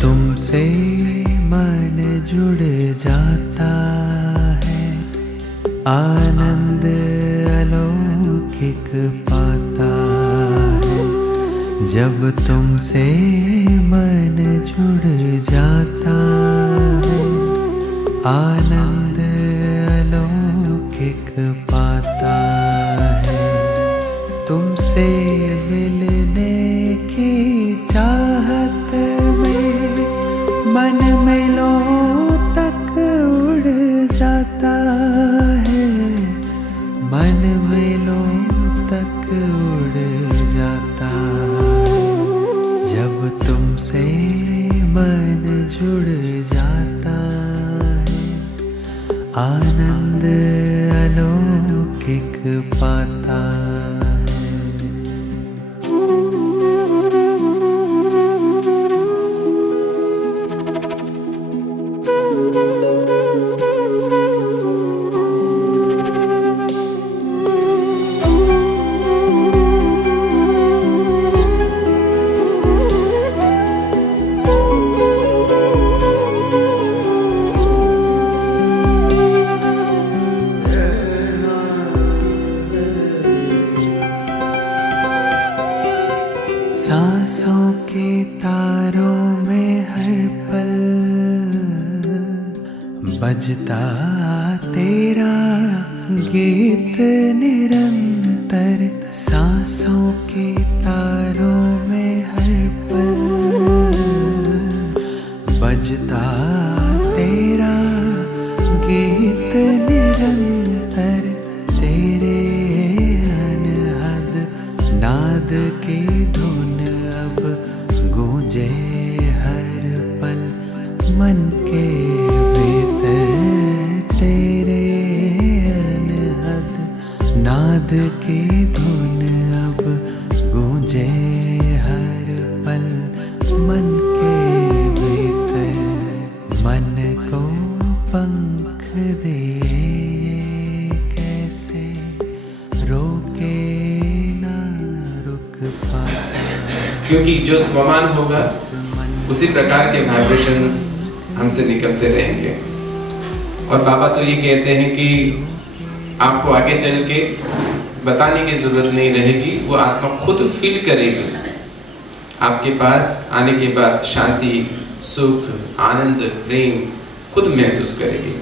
तुमसे मन जुड़ जाता है, आनंद अलौकिक पाता है। जब तुमसे मन जुड़ जाता है, आनंद अलौकिक पाता है। तुमसे मिलने की चाहत में मन मेलों तक उड़ जाता है, मन मेलों तक उड़ जाता है। जब तुमसे मन जुड़ जाता है, आनंद अलौकिक पाता है। सांसों के तारों में हर पल बजता तेरा गीत निरंतर। सांसों के तारों में हर पल बजता तेरा गीत निरंतर। तेरे अनहद नाद की धुन अब गूंजे हर पल मन के भीतर। तेरे अनहद नाद की धुन अब गूंजे हर पल मन के भीतर। मन को पंख दे कैसे रोके ना रुक पाता। क्योंकि जो स्वमान होगा उसी प्रकार के वाइब्रेशंस हमसे निकलते रहेंगे। और बाबा तो ये कहते हैं कि आपको आगे चल के बताने की जरूरत नहीं रहेगी, वो आत्मा खुद फील करेगी। आपके पास आने के बाद शांति, सुख, आनंद, प्रेम खुद महसूस करेगी।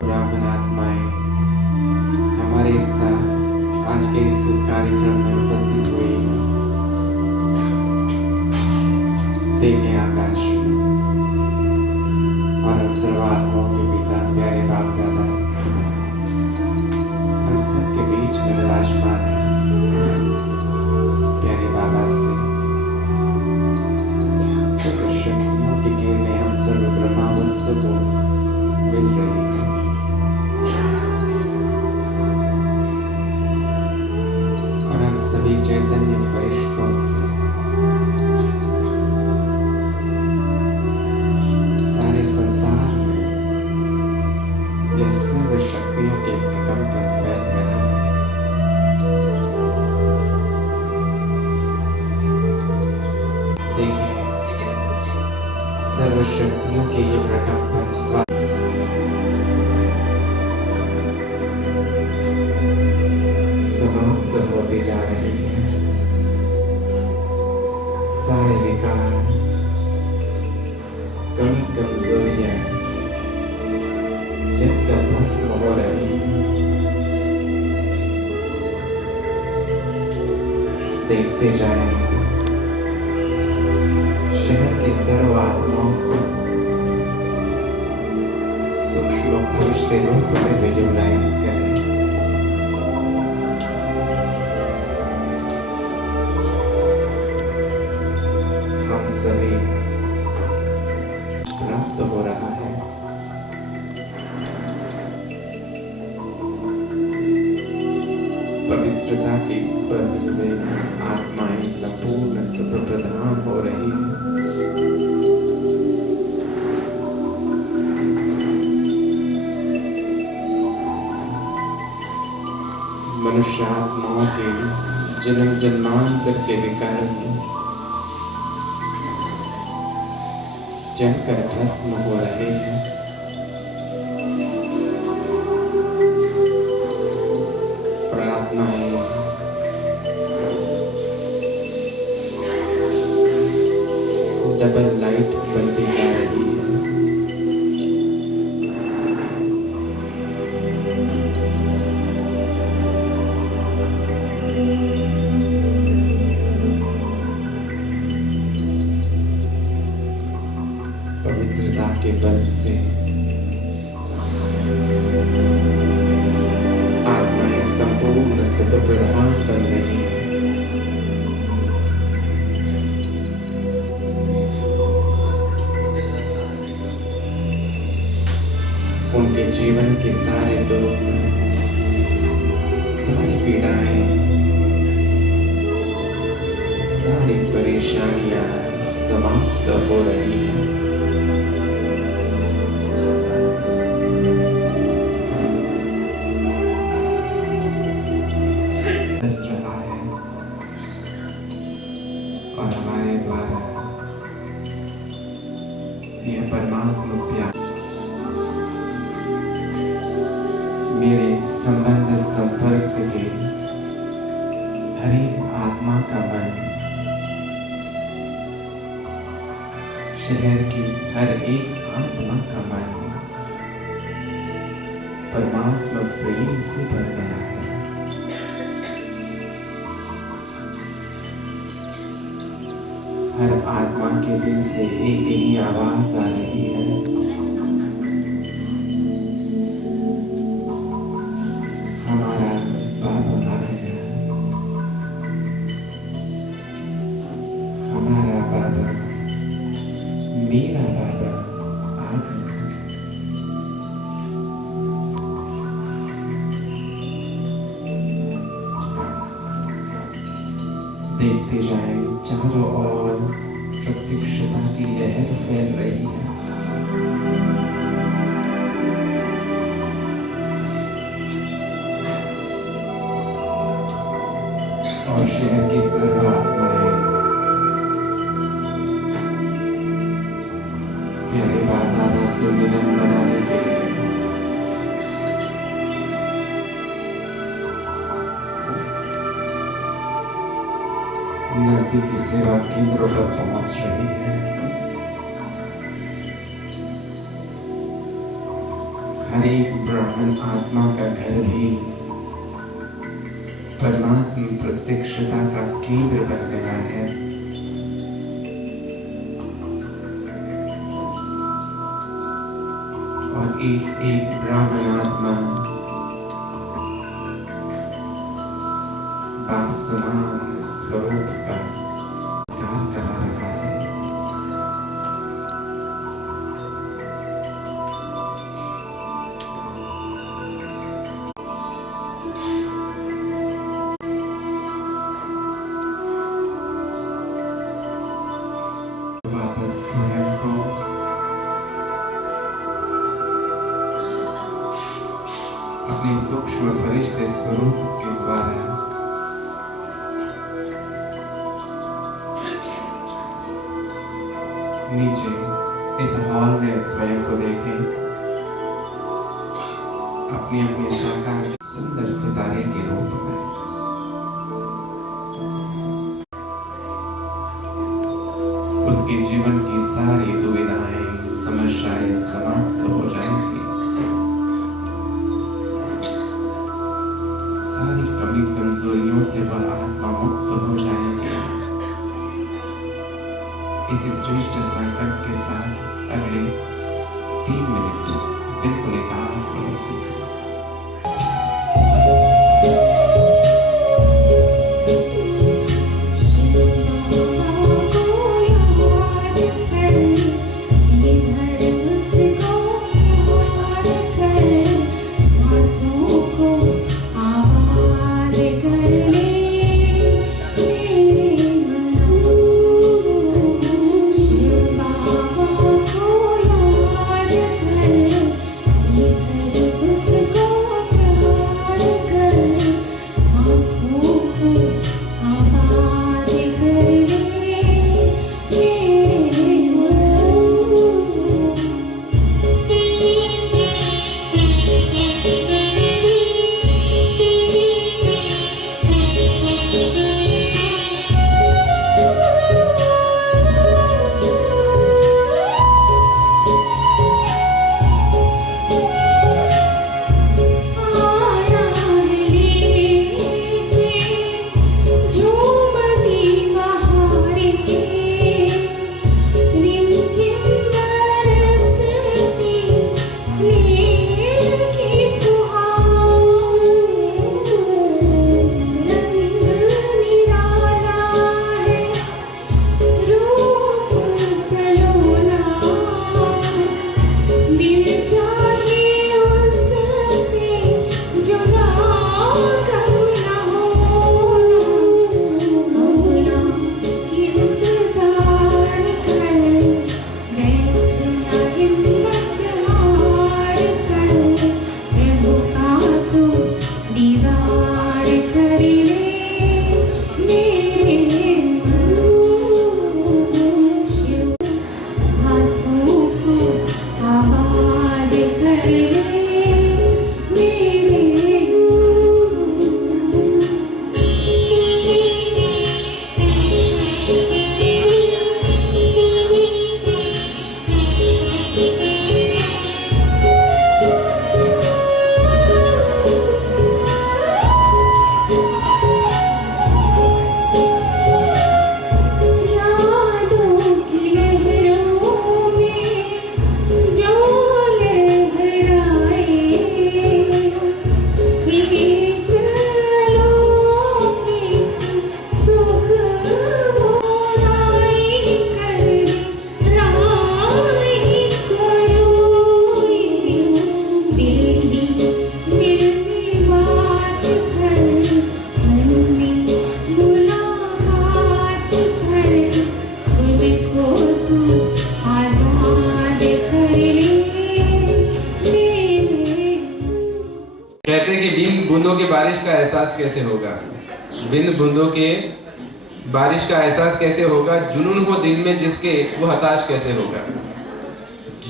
ब्राह्मण आत्माएं हमारे इस आज के इस कार्यक्रम में उपस्थित हुई हैं। देखें आकाश और हम सर्वात्माओं के पिता प्यारे बाप दादा हम सबके बीच में विराजमान है। प्यारे बाबा से सर्व शक्तियों की किरणें हम सर्व ब्रह्मावस्य को मिल रही है। और हम सभी चैतन्य फरिश्तों से सारे संसार में ये सर्व शक्तियों के प्रकंपन फैल रहे हैं। देखिए सर्व शक्तियों के ये प्रकंपन समाप्त होते जा रहे हैं। सारे विकार कमी कमजोरियां जिनका भस्म हो रही है। देखते जाएं शहर की सर्व आत्माओं को सूक्ष्म फरिश्ते रूप में विजुअलाइज करें। हम सभी प्राप्त हो रहा है। पवित्रता के इस पर्व से आत्माएं संपूर्ण सत्व प्रधान हो रही है। मनुष्य आत्माओं के जन्म जन्मांतर के विकार जलकर भस्म हो रहे हैं। और आत्माएं डबल लाइट बनती जा रही है। पवित्रता के बल से आत्माएं संपूर्ण सत्व प्रधान बन रही है। उनके जीवन के सारे दुख, सारी पीड़ाएं, सारी परेशानियां समाप्त हो रही हैं। रहा है और हमारे द्वारा यह परमात्मा प्यार मेरे संबंध संपर्क के शहर की हर एक आत्मा का मन परमात्मा प्रेम से भर गया है। हर आत्मा के दिल से एक ही आवाज आ रही है, हमारा बाबा आ गया, हमारा बाबा, मेरा बाबा आ गया। देखते जाएं, चारों ओर प्रतीक्षता की लहर फैल रही है। और शहर की सर्व आत्माएं प्यारे बाप दादा से मिलन मनाने के लिए नजदीकी सेवा केंद्रों पर पहुंच रही है। हर एक ब्राह्मण आत्मा का घर भी परमात्मा प्रत्यक्षता का केंद्र बन गया है। और एक एक ब्राह्मण आत्मा बाप समान स्वरूप का कार्य करा रहा है। वापस स्वयं को अपने सूक्ष्म फरिश्ते स्वरूप के द्वारा नीचे इस हॉल में स्वयं को देखें, अपनी अपनी साकार सुंदर सितारे के रूप में। उसके जीवन की सारी दुविधाएं, समस्याएं समाप्त हो जाएंगी। सारी कमी कमजोरियों से वह आत्मा मुक्त हो जाएगी। इस श्रेष्ठ संकल्प के साथ अगले 3 मिनट बिल्कुल एकांत होते हैं। Just कहते हैं कि बिन बूंदों के बारिश का एहसास कैसे होगा, बिन बूंदों के बारिश का एहसास कैसे होगा, जुनून हो दिल में जिसके वो हताश कैसे होगा,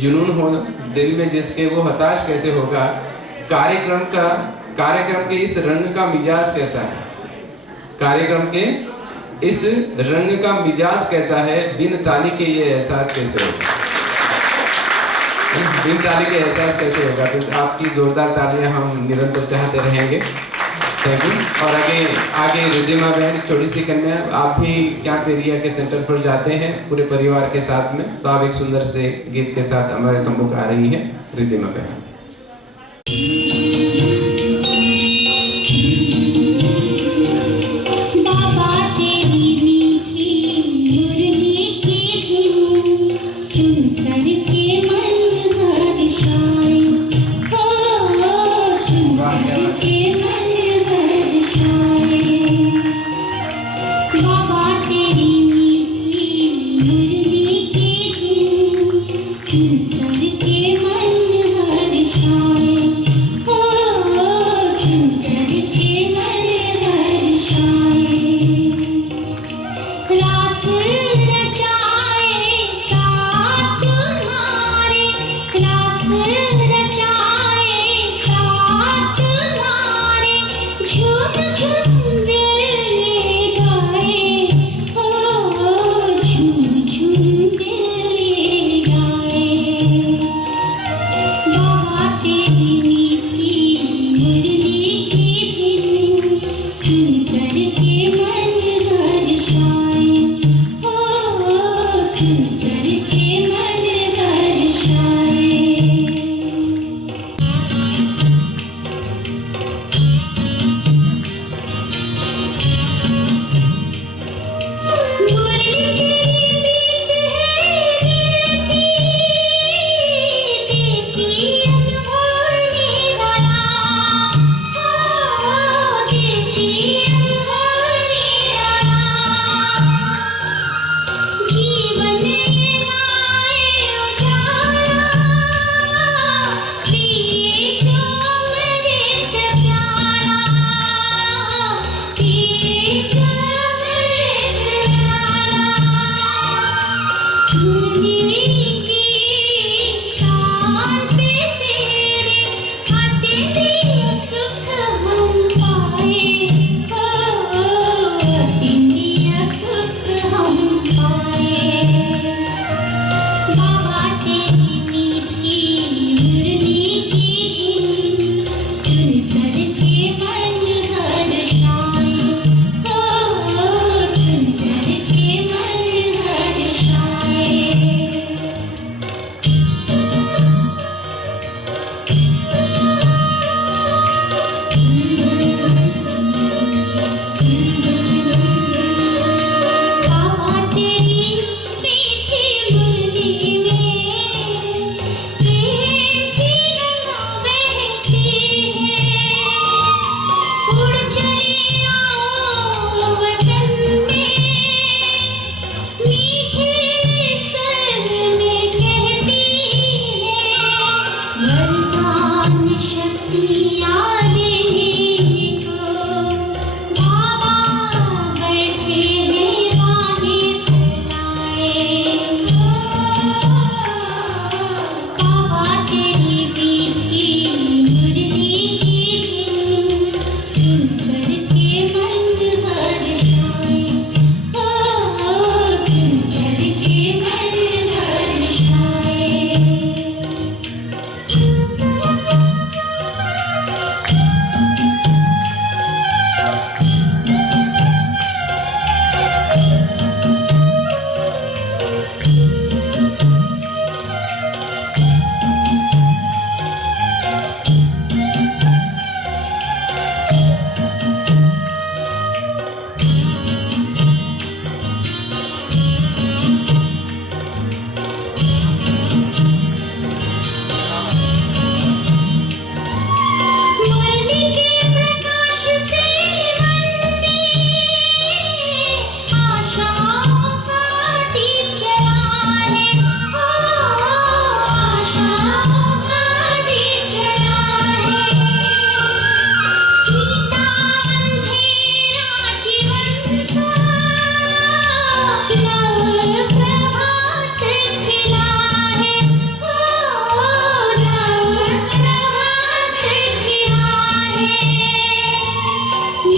जुनून हो दिल में जिसके वो हताश कैसे होगा। कार्यक्रम के इस रंग का मिजाज कैसा है, कार्यक्रम के इस रंग का मिजाज कैसा है, बिन ताली के ये एहसास कैसे होगा, बिन ताली के एहसास कैसे होगा। तो आपकी जोरदार तालियां हम निरंतर चाहते रहेंगे। Thank you. और आगे रिद्धिमा बहन, छोटी सी कन्या, आप भी कैंप एरिया के सेंटर पर जाते हैं पूरे परिवार के साथ में, तो आप एक सुंदर से गीत के साथ हमारे सम्मुख आ रही है रिद्धिमा बहन। सुन करके मन हर्षाए।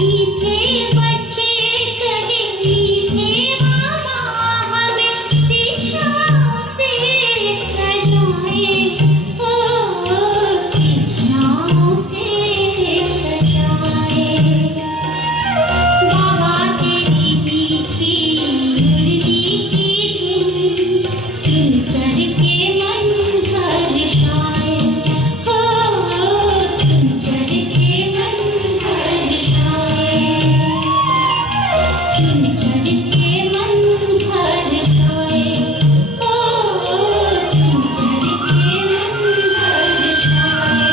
मीठे बच्चे कहे मीठे मामा हमें शिक्षाओं से सजाए ओ शिक्षाओं से सजाए बाबा तेरी मीठी मुरली की धुन सुन कर के मन हर्षाए हो सुन कर के मन हर्षाए सुन कर के मन हर्षाए हो सुन कर के मन हर्षाए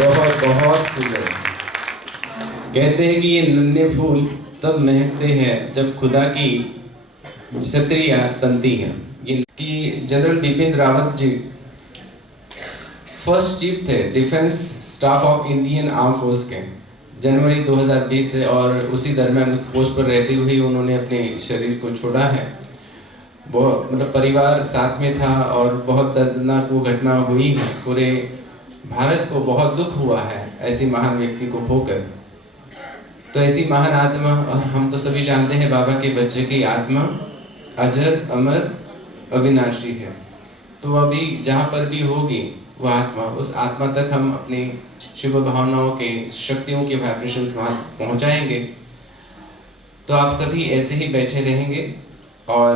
बहुत बहुत सुंदर। कहते हैं कि ये नन्हे फूल तब महकते हैं जब खुदा की छतरी तनती है। कि general Bipin Rawat ji first chief थे defence staff of Indian arm force के जनवरी 2020 से, और उसी दरमियान उस पोस्ट पर रहते हुए ही उन्होंने अपने शरीर को छोड़ा है। बहुत मतलब परिवार साथ में था और बहुत दर्दनाक वो घटना हुई। पूरे भारत को बहुत दुख हुआ है ऐसी महान व्यक्ति को खोकर। तो ऐसी महान आत्मा, और हम तो सभी जानते हैं बाबा के बच्चे की आत्मा अजर अमर अविनाशी है। तो अभी जहाँ पर भी होगी वो आत्मा, उस आत्मा तक हम अपनी शुभ भावनाओं के शक्तियों के वाइब्रेशंस वहाँ पहुँचाएंगे। तो आप सभी ऐसे ही बैठे रहेंगे और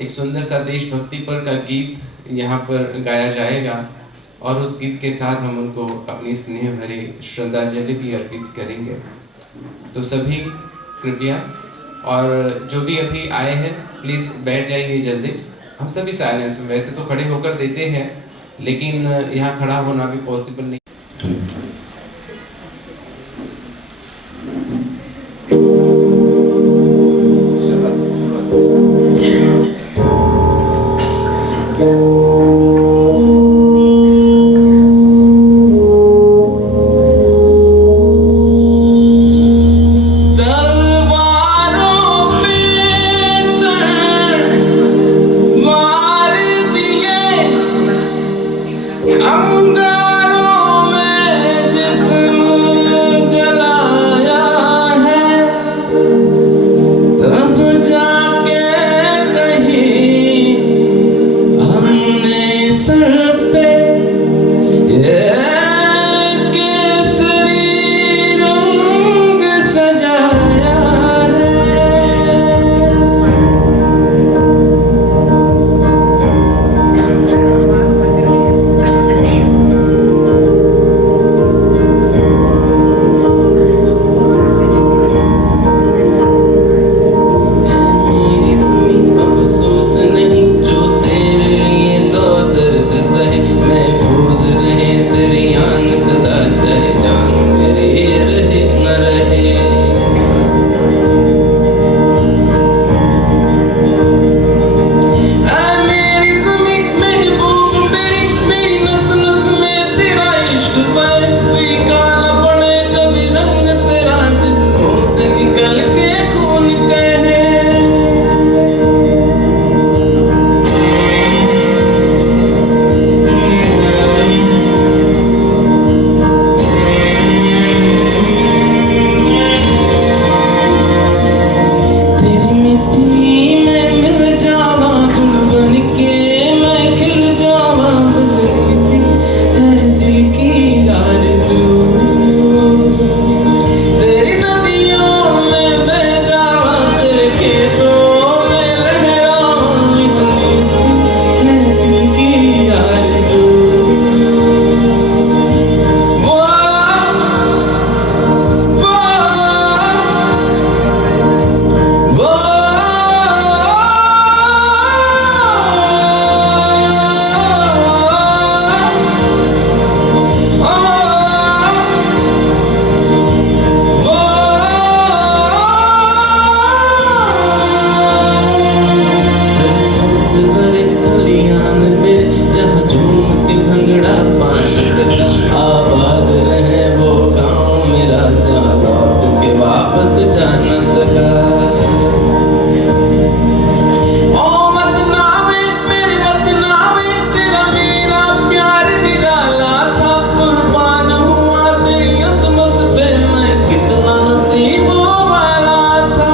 एक सुंदर सा देशभक्ति पर का गीत यहाँ पर गाया जाएगा, और उस गीत के साथ हम उनको अपनी स्नेह भरी श्रद्धांजलि भी अर्पित करेंगे। तो सभी कृपया, और जो भी अभी आए हैं प्लीज़ बैठ जाइए जल्दी। हम सभी साइलेंस में, वैसे तो खड़े होकर देते हैं लेकिन यहाँ खड़ा होना भी पॉसिबल नहीं। अंगारों जा न सका। ओ वतनावे मेरे वतनावे तेरा मेरा प्यार निराला था, कुर्बान हुआ तेरी अज़मत पे मैं कितना नसीबों वाला था।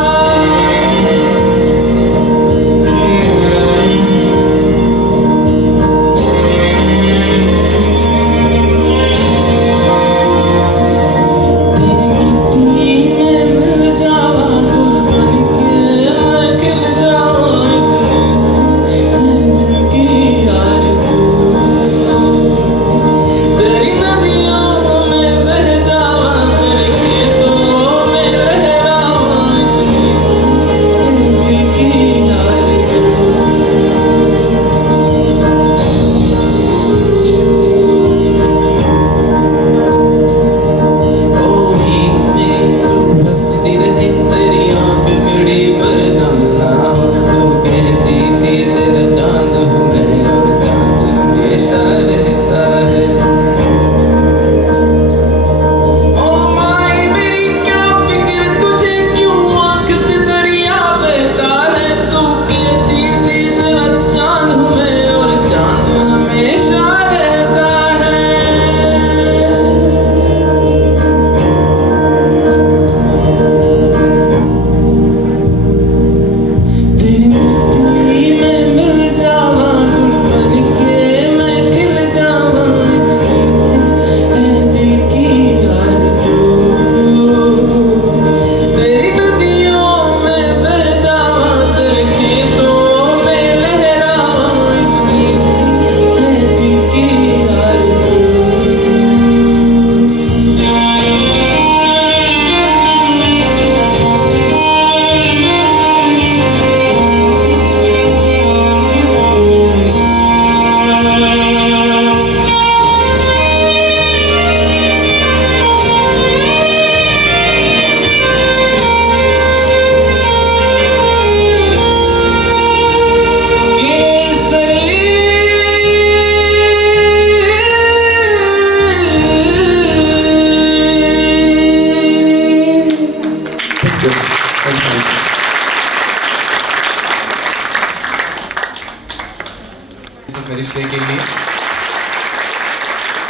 रिश्ते के लिए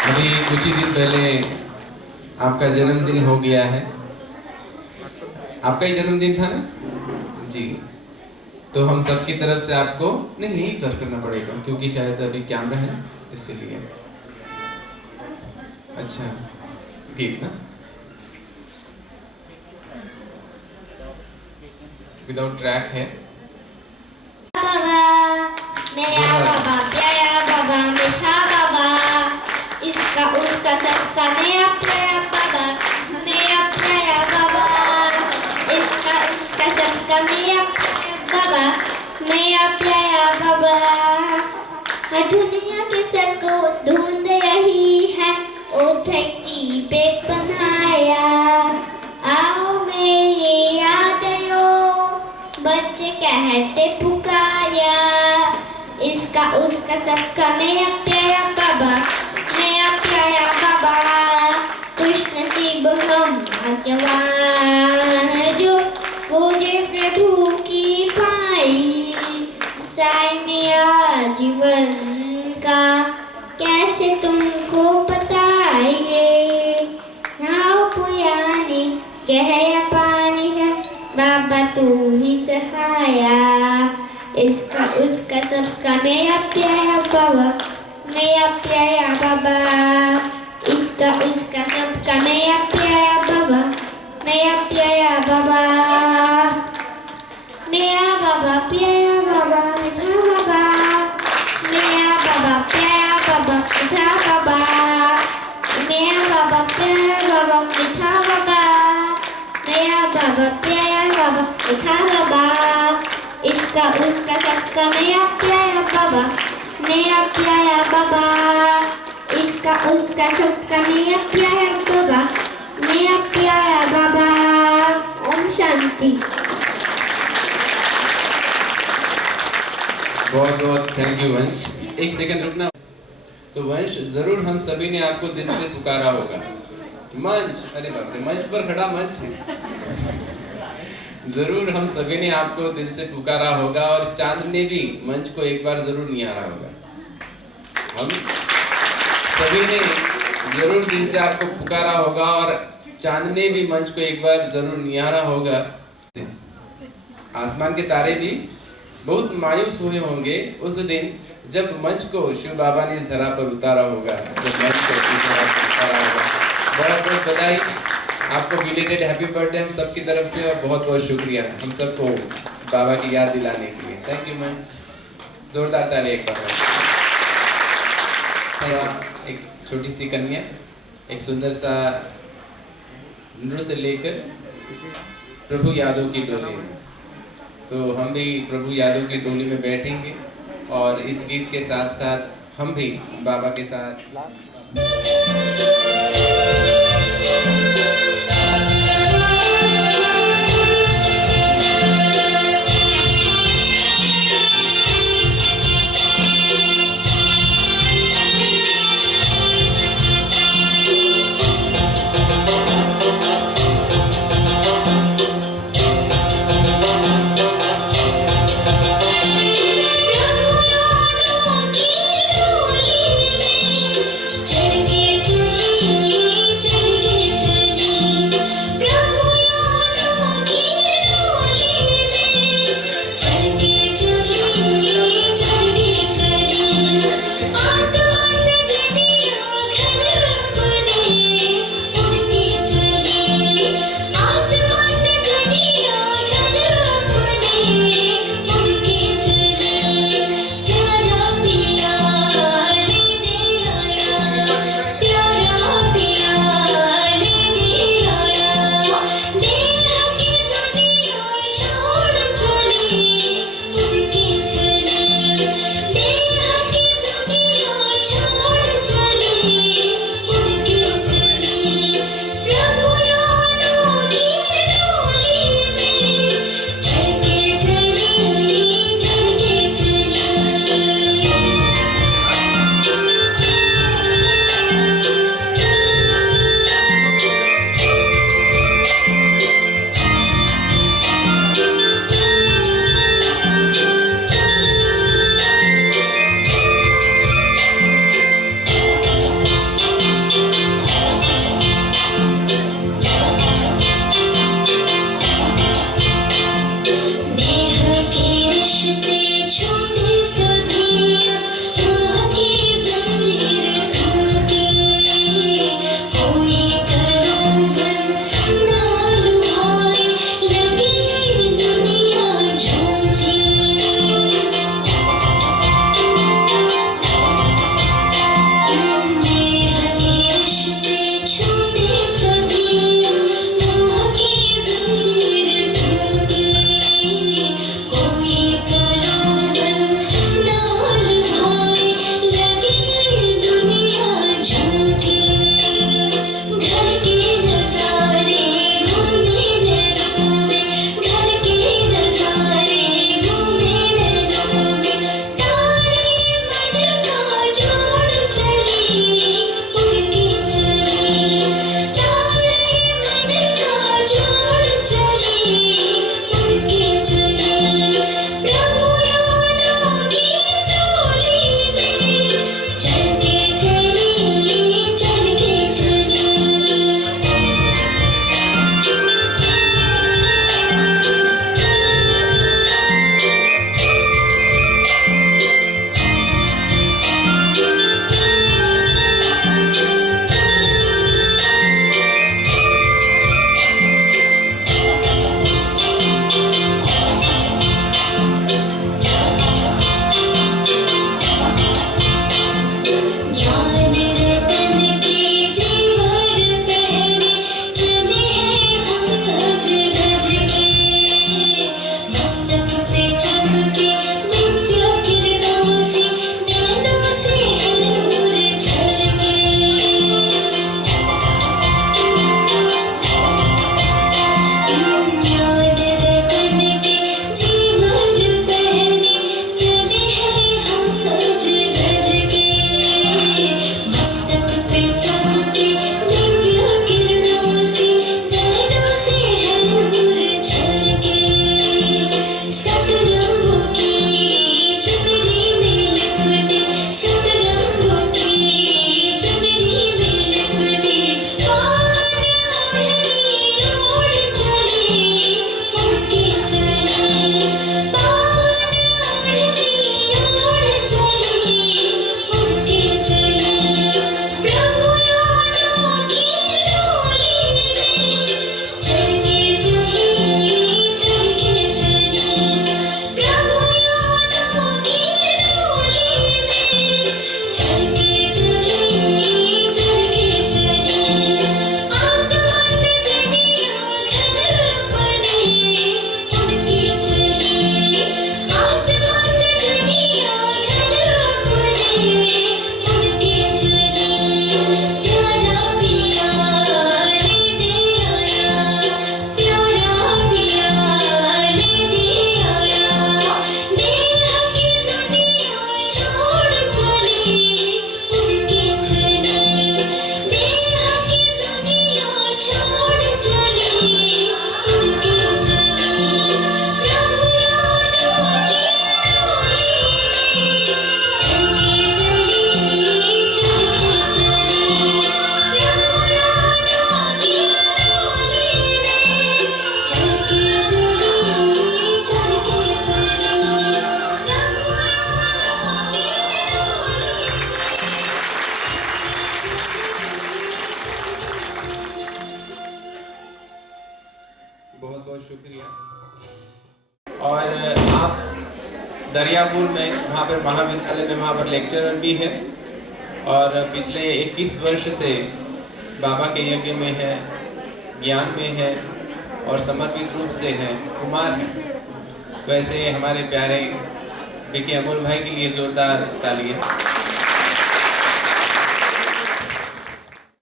अभी कुछ ही दिन पहले आपका जन्मदिन हो गया है। आपका ही जन्मदिन था ना जी, तो हम सब की तरफ से आपको नहीं यही करना पड़ेगा क्योंकि शायद अभी कैमरा है इसीलिए। अच्छा गीत ना विदाउट ट्रैक है। मेरा बाबा प्यारा बाबा मीठा बाबा, इसका उसका सबका मेरा प्यारा बाबा, मेरा प्यारा बाबा, इसका उसका सबका मेरा प्यारा बाबा, मेरा प्यारा बाबा। दुनिया के सबको ढूंढ रही है ओ धरती पे पनाया, आओ मेरे यादों बच्चे कहते पुकारा, इसका उसका सबका मेरा प्यारा बाबा, मेरा प्यारा बाबा। खुश नसीब हम जवान जो पूजे प्रभु की पाई, साय मेरा जीवन का कैसे तुमको बताइए, नाव पुरानी गहरा पानी है बाबा तू ही सहाया, इसका उसका सबका मेरा प्यारा बाबा, मेरा प्यारा बाबा, इसका उसका सबका मेरा प्यारा बाबा, मेरा प्यारा बाबा, मेरा बाबा प्यारा बाबा मीठा बाबा, मेरा बाबा प्यारा बाबा मीठा बाबा, मेरा बाबा प्यारा बाबा मीठा बाबा, मेरा बाबा प्यारा बाबा मीठा बाबा, इसका उसका सबका मेरा प्यारा बाबा, मेरा प्यारा बाबा, इसका उसका सबका मेरा प्यारा बाबा, मेरा प्यारा बाबा। ओम शांति। बहुत बहुत थैंक यू वंश। एक सेकंड रुकना। तो वंश जरूर हम सभी ने आपको दिल से पुकारा होगा। मंच, अरे बाप रे, मंच पर खड़ा मंच है। जरूर हम सभी ने आपको दिल से पुकारा होगा और चांद ने भी मंच को एक बार जरूर निहारा होगा। हम सभी ने जरूर दिल से आपको पुकारा होगा और चांद ने भी मंच को एक बार जरूर निहारा होगा। आसमान के तारे भी बहुत मायूस हुए होंगे उस दिन जब मंच को शिव बाबा ने इस धरा पर उतारा होगा, जब मंच को इस धरा पर उतारा होगा। बहुत बहुत बधाई, आपको बिलेटेड हैप्पी बर्थडे हम सबकी तरफ से, और बहुत बहुत शुक्रिया हम सबको बाबा की याद दिलाने के लिए। थैंक यू मंच, जोरदार ताली एक बार। एक छोटी सी कन्या एक सुंदर सा नृत्य लेकर प्रभु यादव की डोली में, तो हम भी प्रभु यादव की डोली में बैठेंगे और इस गीत के साथ साथ हम भी बाबा के साथ चढ़ के चले बहुत शुक्रिया। और आप दरियापुर में वहाँ पर महाविद्यालय में वहाँ पर लेक्चरर भी है और पिछले 21 वर्ष से बाबा के यज्ञ में है, ज्ञान में है और समर्पित रूप से है, कुमार है। तो ऐसे हमारे प्यारे विकी अमोल भाई के लिए जोरदार तालियां।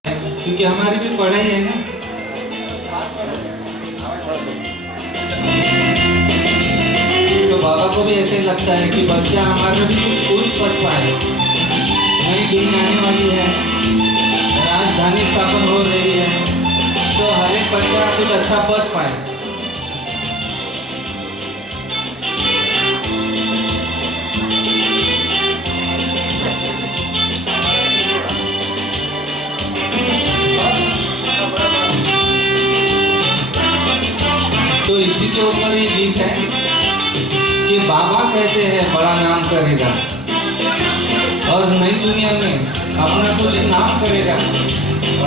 क्योंकि हमारी भी पढ़ाई है ना। तो बाबा को भी ऐसे लगता है कि बच्चा हमारा भी कुछ पूरी पढ़ पाए। नई दुनिया आने वाली है, राजधानी स्थापन हो रही है, तो हर एक बच्चा कुछ अच्छा पढ़ पाए। तो इसी के ऊपर ये गीत है कि बाबा कहते हैं बड़ा नाम करेगा और नई दुनिया में अपना कुछ नाम करेगा।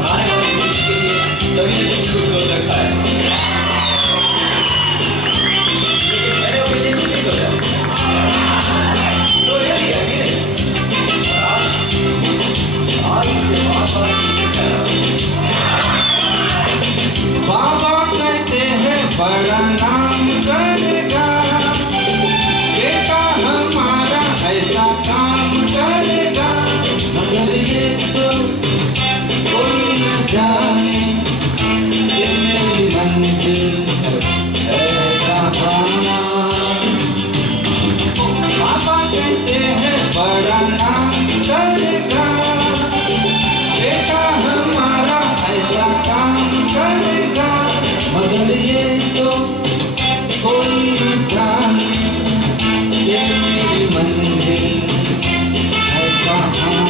आने वाले देश के लिए सभी ने कुछ सोच रखा है। बाबा कहते हैं बड़ा नाम करेगा, बेटा हमारा ऐसा काम करेगा, मगर ये तो कोई न जाने कि मेरी मंजिल है कहाँ। बाबा कहते हैं बड़ा नाम करेगा, बेटा हमारा ऐसा काम करेगा, मगर ये तो कोई न जाने ये मेरी मंजिल है कहाँ।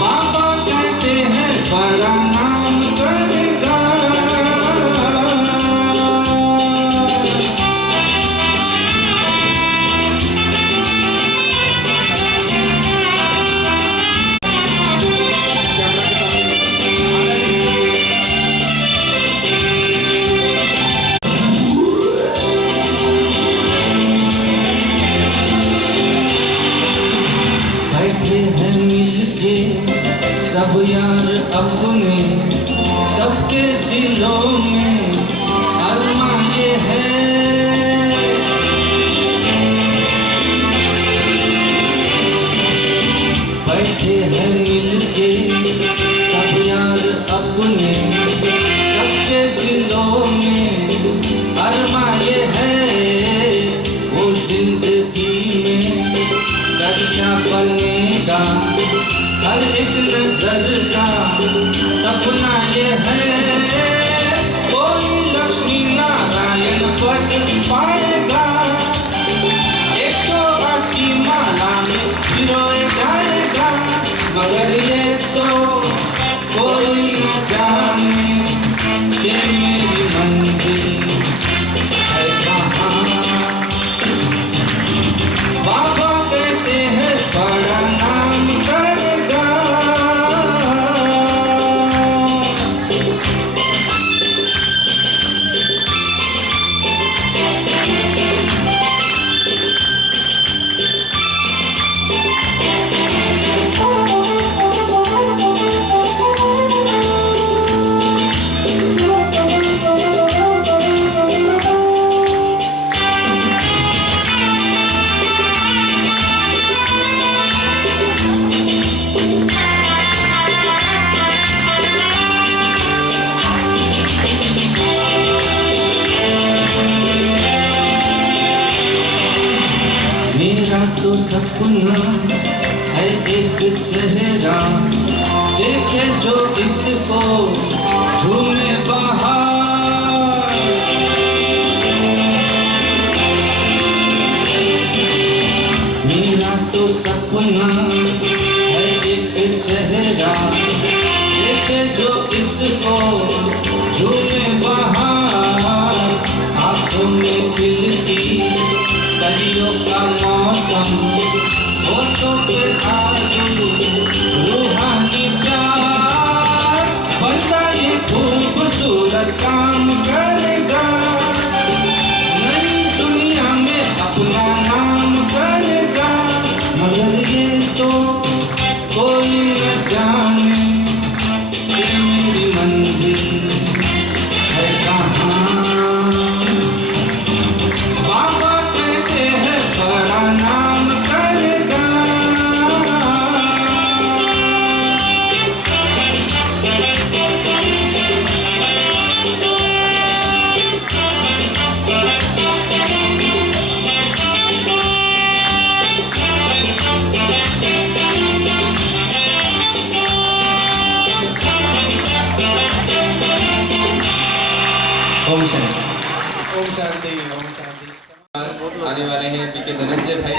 बाबा कहते हैं बड़ा नाम करेगा। सब यार अपने सबके दिलों में अरमान ये है, बैठे हैं मिलके सब यार अपने सबके दिलों में अरमान ये है। वो जिंदगी में क्या बनेगा हर एक नजर का सपना ये है, कोई लक्ष्मी नारायण पद पाएगा, 108 की माला में पिरोए जाएगा, मगर ये तो कोई न जाने ये मेरी मंजिल है कहाँ। बाबा कहते हैं बड़ा नाम करेगा। मेरा तो सपना है एक चेहरा, देखे जो इसको झूमे बाहर। मेरा तो सपना है एक चेहरा, देखे जो इसको झूमे बाहर। आँखों में खिलती कलियों का मौसम, होठों पे आलू रूहानी प्यार, बनता ये खूबसूरत ओम शांति। ओम शांति, ओम शांति। आने वाले हैं पीके धनंजय भाई।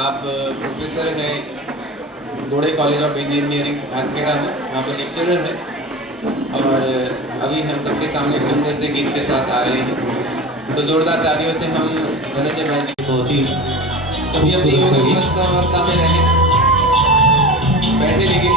आप प्रोफेसर हैं गोड़े कॉलेज ऑफ इंजीनियरिंग हाथखेड़ा में, वहाँ पे लेक्चरर हैं और अभी हम सबके सामने एक सुंदर से गीत के साथ आ रहे हैं। तो जोरदार तालियों से हम धनंजय भाई जी बहुत ही सभी अपनी अवस्था में रहे बैठे, लेकिन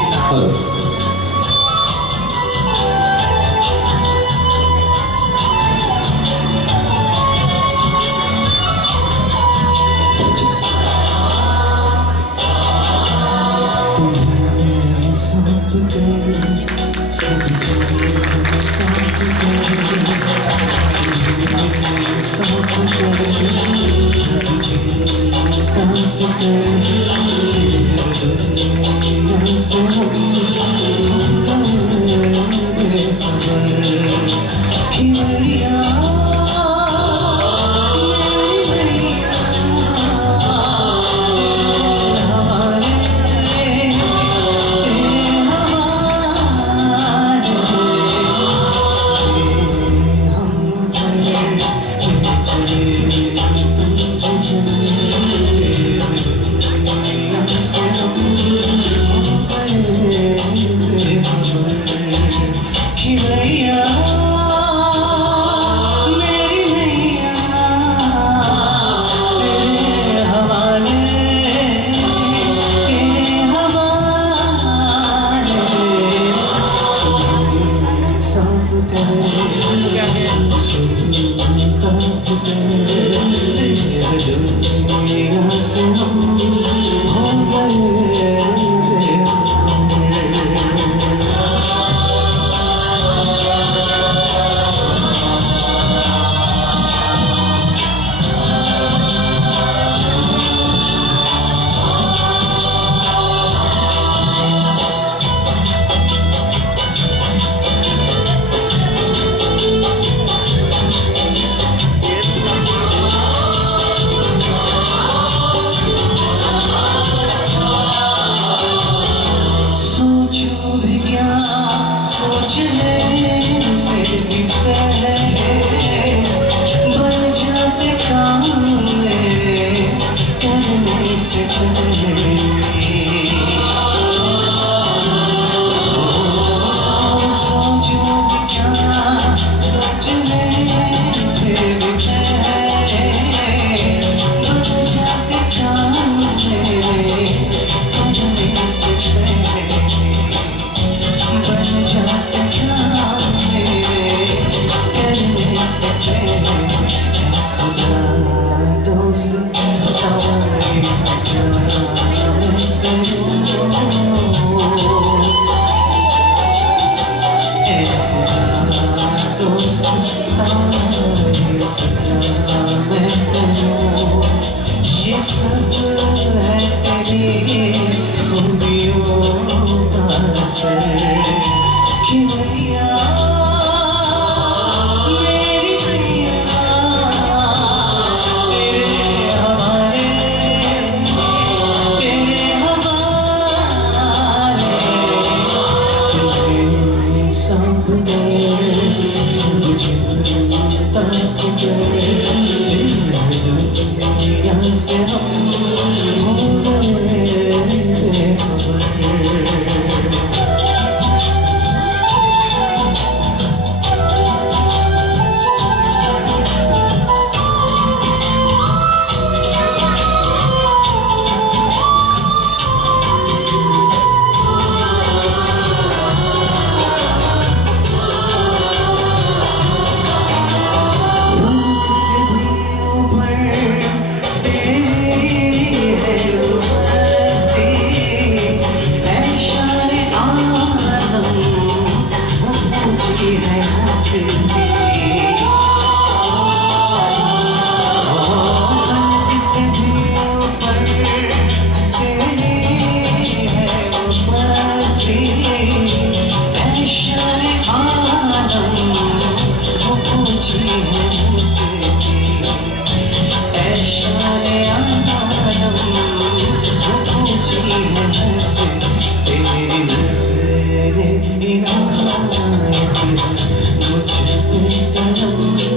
मुझ पे करम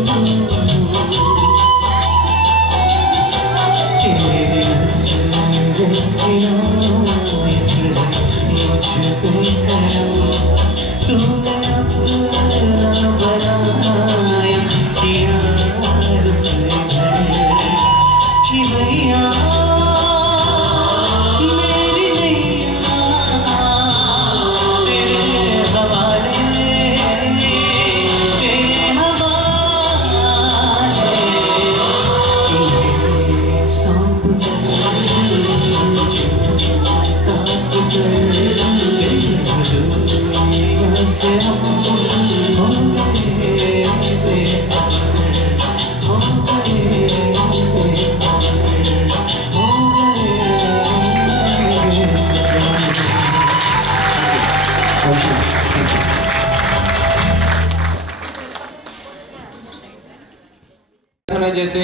माना जैसे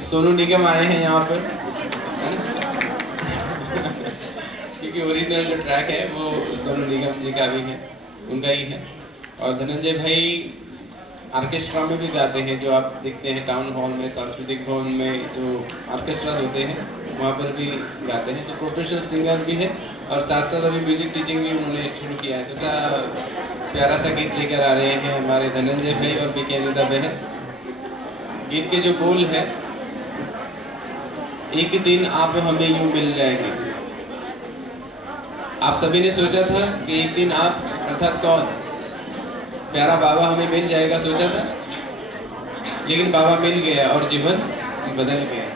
सोनू निगम आए हैं यहाँ पर, है ना? क्योंकि ओरिजिनल जो ट्रैक है वो सोनू निगम जी का भी है, उनका ही है। और धनंजय भाई ऑर्केस्ट्रा में भी गाते हैं, जो आप देखते हैं टाउन हॉल में, सांस्कृतिक भवन में जो ऑर्केस्ट्राज होते हैं वहाँ पर भी गाते हैं। तो प्रोफेशनल सिंगर भी है और साथ साथ अभी म्यूजिक टीचिंग भी उन्होंने शुरू किया है। तो क्या प्यारा सा गीत लेकर आ रहे हैं हमारे धनंजय भाई और बीके अनिता बहन। गीत के जो बोल है, एक दिन आप हमें यूं मिल जाएंगे। आप सभी ने सोचा था कि एक दिन आप, अर्थात कौन, प्यारा बाबा हमें मिल जाएगा, सोचा था, लेकिन बाबा मिल गया और जीवन बदल गया।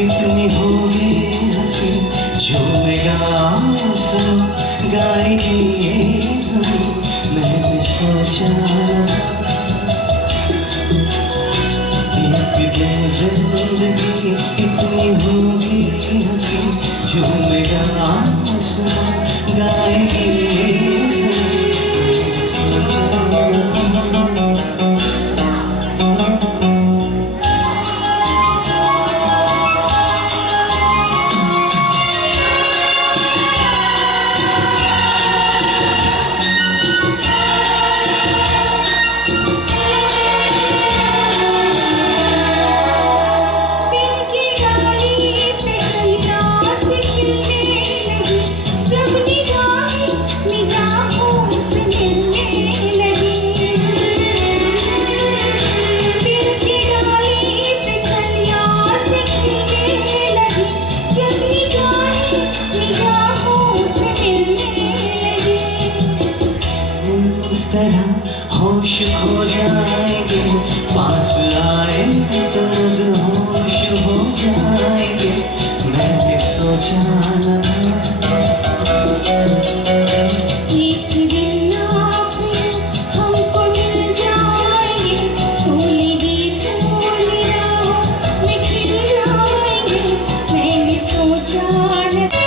इतनी होगी हंसी झूमेगा आंसू गाएगी ये ज़मीं, मैंने सोचा एक दिन जिंदगी इतनी होगी हंसी झूमेगा आंसू गाएगी ये ज़मीं, सोचा। होश खो जाएंगे, पास आएंगे तो होश हो जाएंगे, मैंने सोचा न था। एक दिन आप हमको मिल जाएंगे, फूलेगी फूल राहों में खिल जाएंगे, मैंने सोचा न था।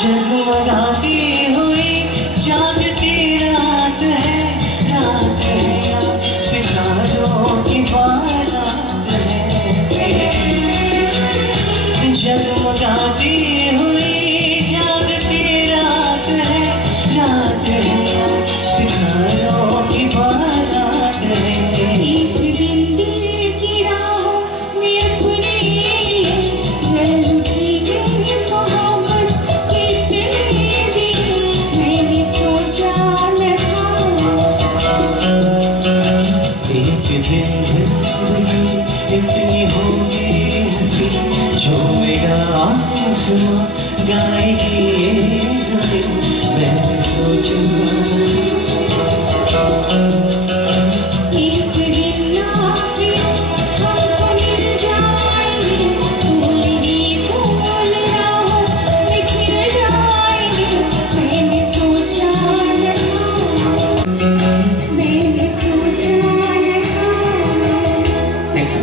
जगमगाती हुई जागती रात है या सितारों की बारात है। जगमगाती हुई जागती रात है या सितारों की बारात है। एक दिन दिल की राहों में अपने जल उठी गई मोहब्बत के तेरे दिल, मैंने सोचा न था। एक दिन जिंदगी इतनी होगी हंसी झूमेगा आसमां गाएगी ये ज़मीं, मैंने सोचा एक दिन आप हमको मिल जाएंगे, फूलेगी फूल राहों में खिल जाएंगे, मैंने सोचा न था, मैंने सोचा न था। Thank you,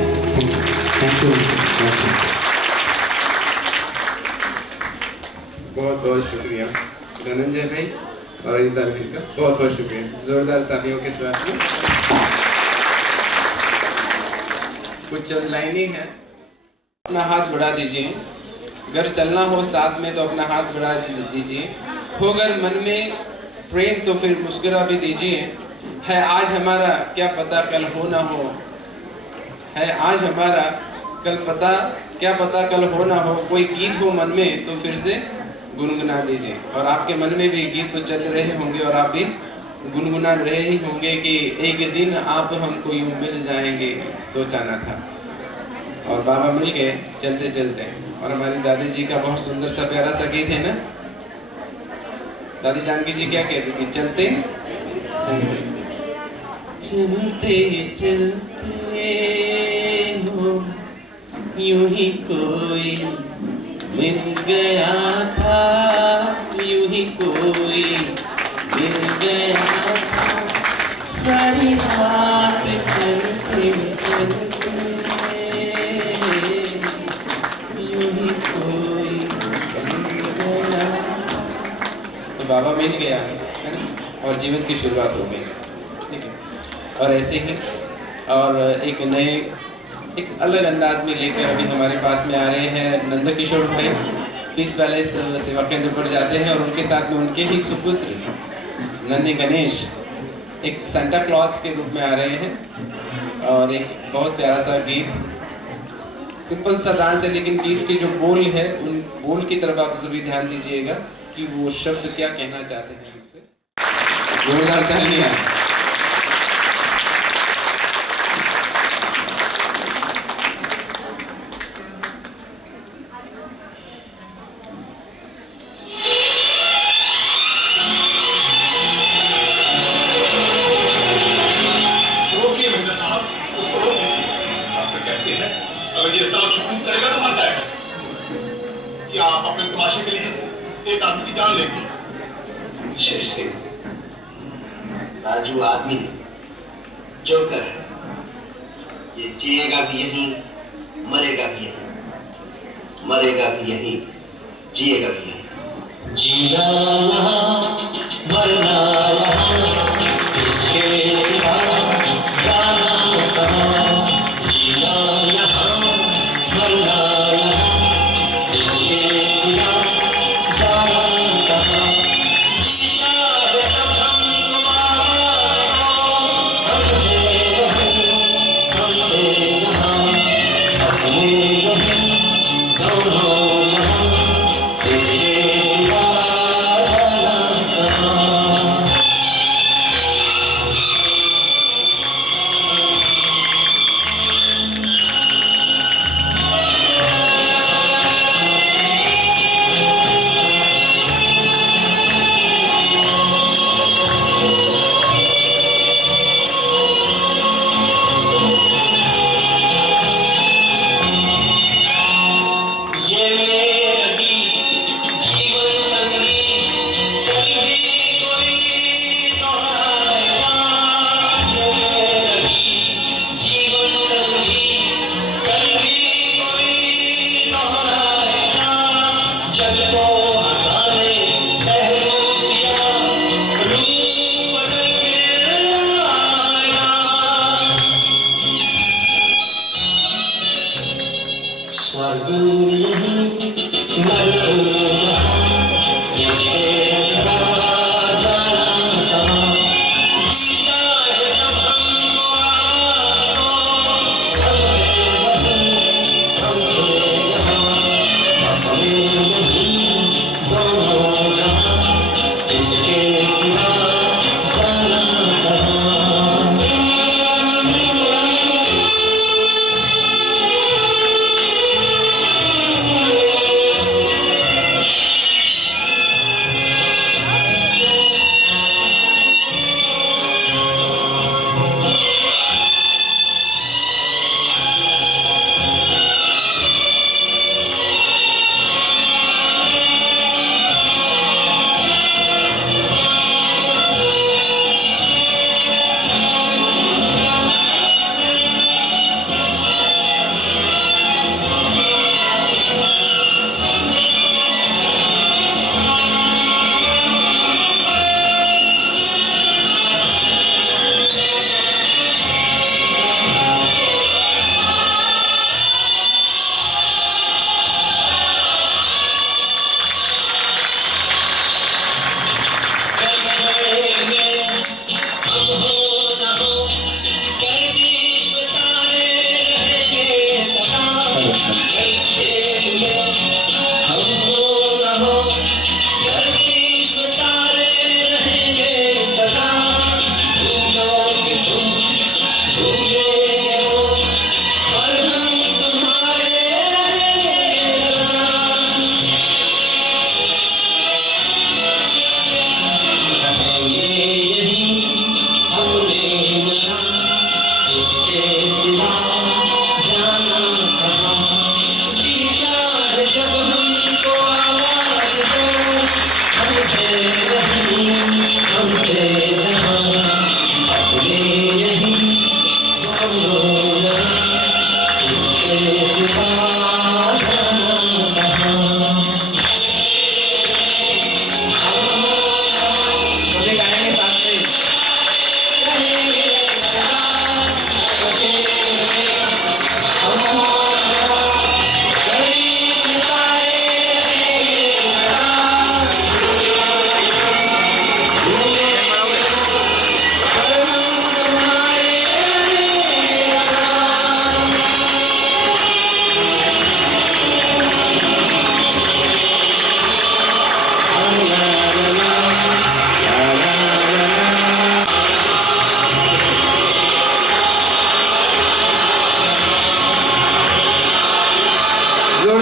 thank you, thank you. बहुत बहुत शुक्रिया धनंजय भाई और अनिता बहन का, बहुत बहुत शुक्रिया। जोरदार तालियों के साथ में कुछ चंद लाइनें हैं। अपना हाथ बढ़ा दीजिए। अगर चलना हो साथ में तो अपना हाथ बढ़ा दीजिए। हो अगर मन में प्रेम तो फिर मुस्कुरा भी दीजिए। है आज हमारा क्या पता कल हो ना हो, है आज हमारा क्या पता कल हो ना हो। कोई गीत हो मन में तो फिर से गुनगुना दीजिए। और आपके मन में भी गीत तो चल रहे होंगे और आप भी गुनगुना रहे ही होंगे कि एक दिन आप हमको यूं मिल जाएंगे, सोचा ना था। और बाबा मिल गए चलते चलते। और हमारी दादी जी का बहुत सुंदर सा प्यारा सा गीत है ना, दादी जानकी जी क्या कहती थी? चलते चलते चलते हो यूं ही कोई मिल गया था, यूं ही कोई मिल गया था। सारी रात चलते चलते यूं ही कोई मिल गया। तो बाबा मिल गया है ना, और जीवन की शुरुआत हो गई। ठीक है, और ऐसे ही और एक अलग अंदाज में लेकर अभी हमारे पास में आ रहे हैं नंद किशोर भाई। पीस पैलेस सेवा केंद्र पर जाते हैं और उनके साथ में उनके ही सुपुत्र नन्हे गणेश एक सेंटा क्लॉज के रूप में आ रहे हैं। और एक बहुत प्यारा सा गीत, सिंपल सा डांस है, लेकिन गीत के जो बोल है उन बोल की तरफ आप सभी ध्यान दीजिएगा कि वो शब्द क्या कहना चाहते हैं हमसे। जोरदार तालियां। अगर ये इतना चुप करेगा तो मर जाएगा। क्या आप अपने तमाशे के लिए एक आदमी की जान लेंगे? शेर सिंह, राजू आदमी जोकर है। ये जिएगा भी यहीं, मरेगा भी यहीं, मरेगा भी यहीं, जिएगा भी यहीं। जीना मरना इसके सिवा जाना कहाँ। जीना यहाँ मरना इसके सिवा जाना कहाँ। जीना है सब हमसे यहाँ अपने यहीं दोनों जहाँ इसके सिवा जाना कहाँ। ये मेरी जीवन संगी कभी कोई दोहराएगा। ये मेरी जीवन संगी कभी कोई दोहराएगा। जग को हंसाने पहलू दिया रूप बदल के आएगा। स्वर्ग यहीं नरक यहाँ इसके सिवा जाना कहाँ। जी चाहे जब हमको आवाज़ हमसे यहाँ अपने यहीं दोनों जहाँ इसके सिवा जाना कहाँ।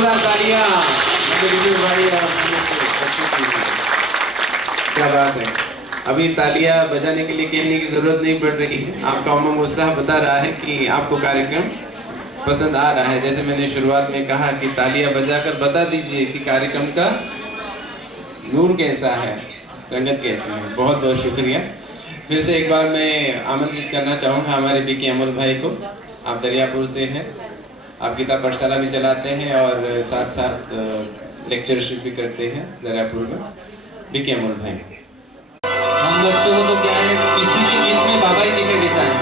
जोरदार तालियां भाई। क्या बात है, अभी तालियां बजाने के लिए कहने की जरूरत नहीं पड़ रही है। आपका उमंग उत्साह बता रहा है कि आपको कार्यक्रम पसंद आ रहा है। जैसे मैंने शुरुआत में कहा कि तालियां बजाकर बता दीजिए कि कार्यक्रम का नूर कैसा है, रंगत कैसी है। बहुत बहुत शुक्रिया। फिर से एक बार मैं आमंत्रित करना चाहूँगा हमारे बीके अमोल भाई को। आप दरियापुर से हैं, आप गीता पाठशाला भी चलाते हैं और साथ साथ लेक्चरशिप भी करते हैं दरियापुर में। बीके अमोल भाई। हम बच्चों को तो क्या है, किसी भी गीत में बाबा ही दिखाई देता है।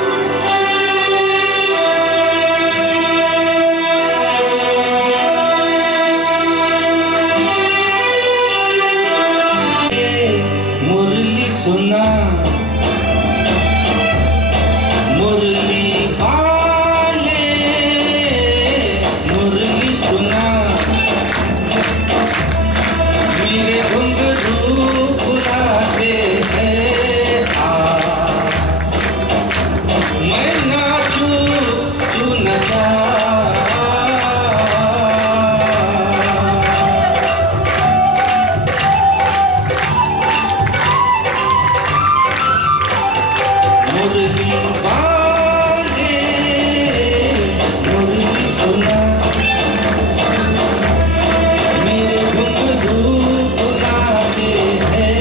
मुरली सुना, मुरली वाले मुरली सुना, मेरे घुंघरू बुलाते हैं मैं नाचूं तू नचा। मुरली वाले मुरली सुना, मेरे घुंघरू बुलाते हैं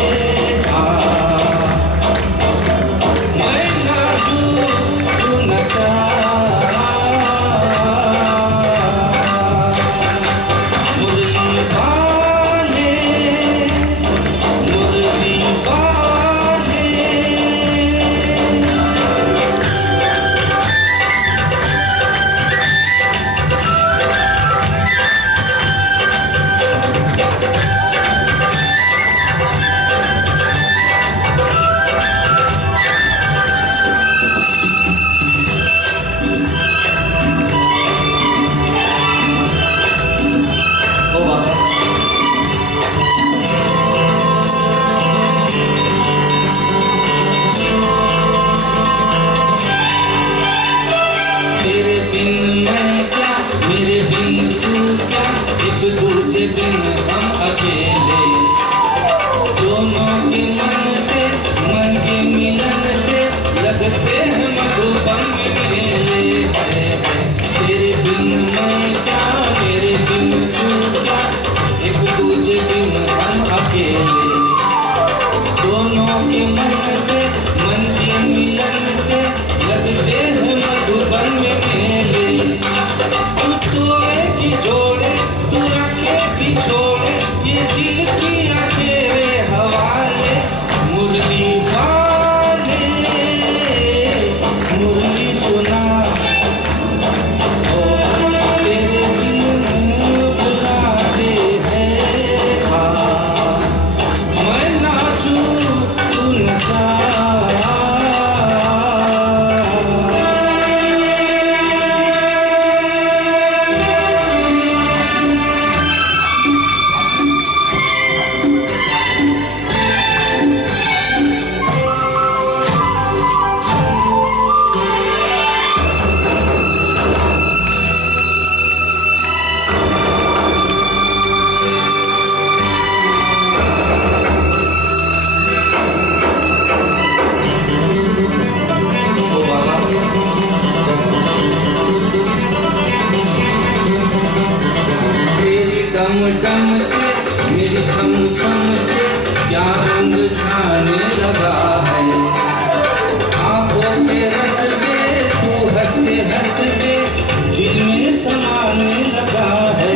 मैं नाचूं तू नचा। मुरली वाले मुरली वाले। ओ बाबा, तेरे बिन मैं क्या, मेरे बिन तू क्या, एक दूजे बिन हम अकेले। दोनों के मन के मिलन से लगते हैं मधुबन मेले। तेरे बिन मैं क्या, मेरे बिन तू क्या, एक दूजे बिन हम अकेले। दोनों के मन के मिलन से लगते हैं मधुबन में मेले। तू तोड़े की जोड़े, तू रखे की छोड़े, ये दिल किया तेरे हवाले। मुरली वाले मुरली सुना, ओ तेरे बिन बुलाते हैं मैं नाचूं तू नचा। ओ बाबा, तेरी दम दम से, मेरी छम छम से क्या रंग छाने लगा है। आंखों के रस्ते तू हंसते हंसते दिल में समाने लगा है।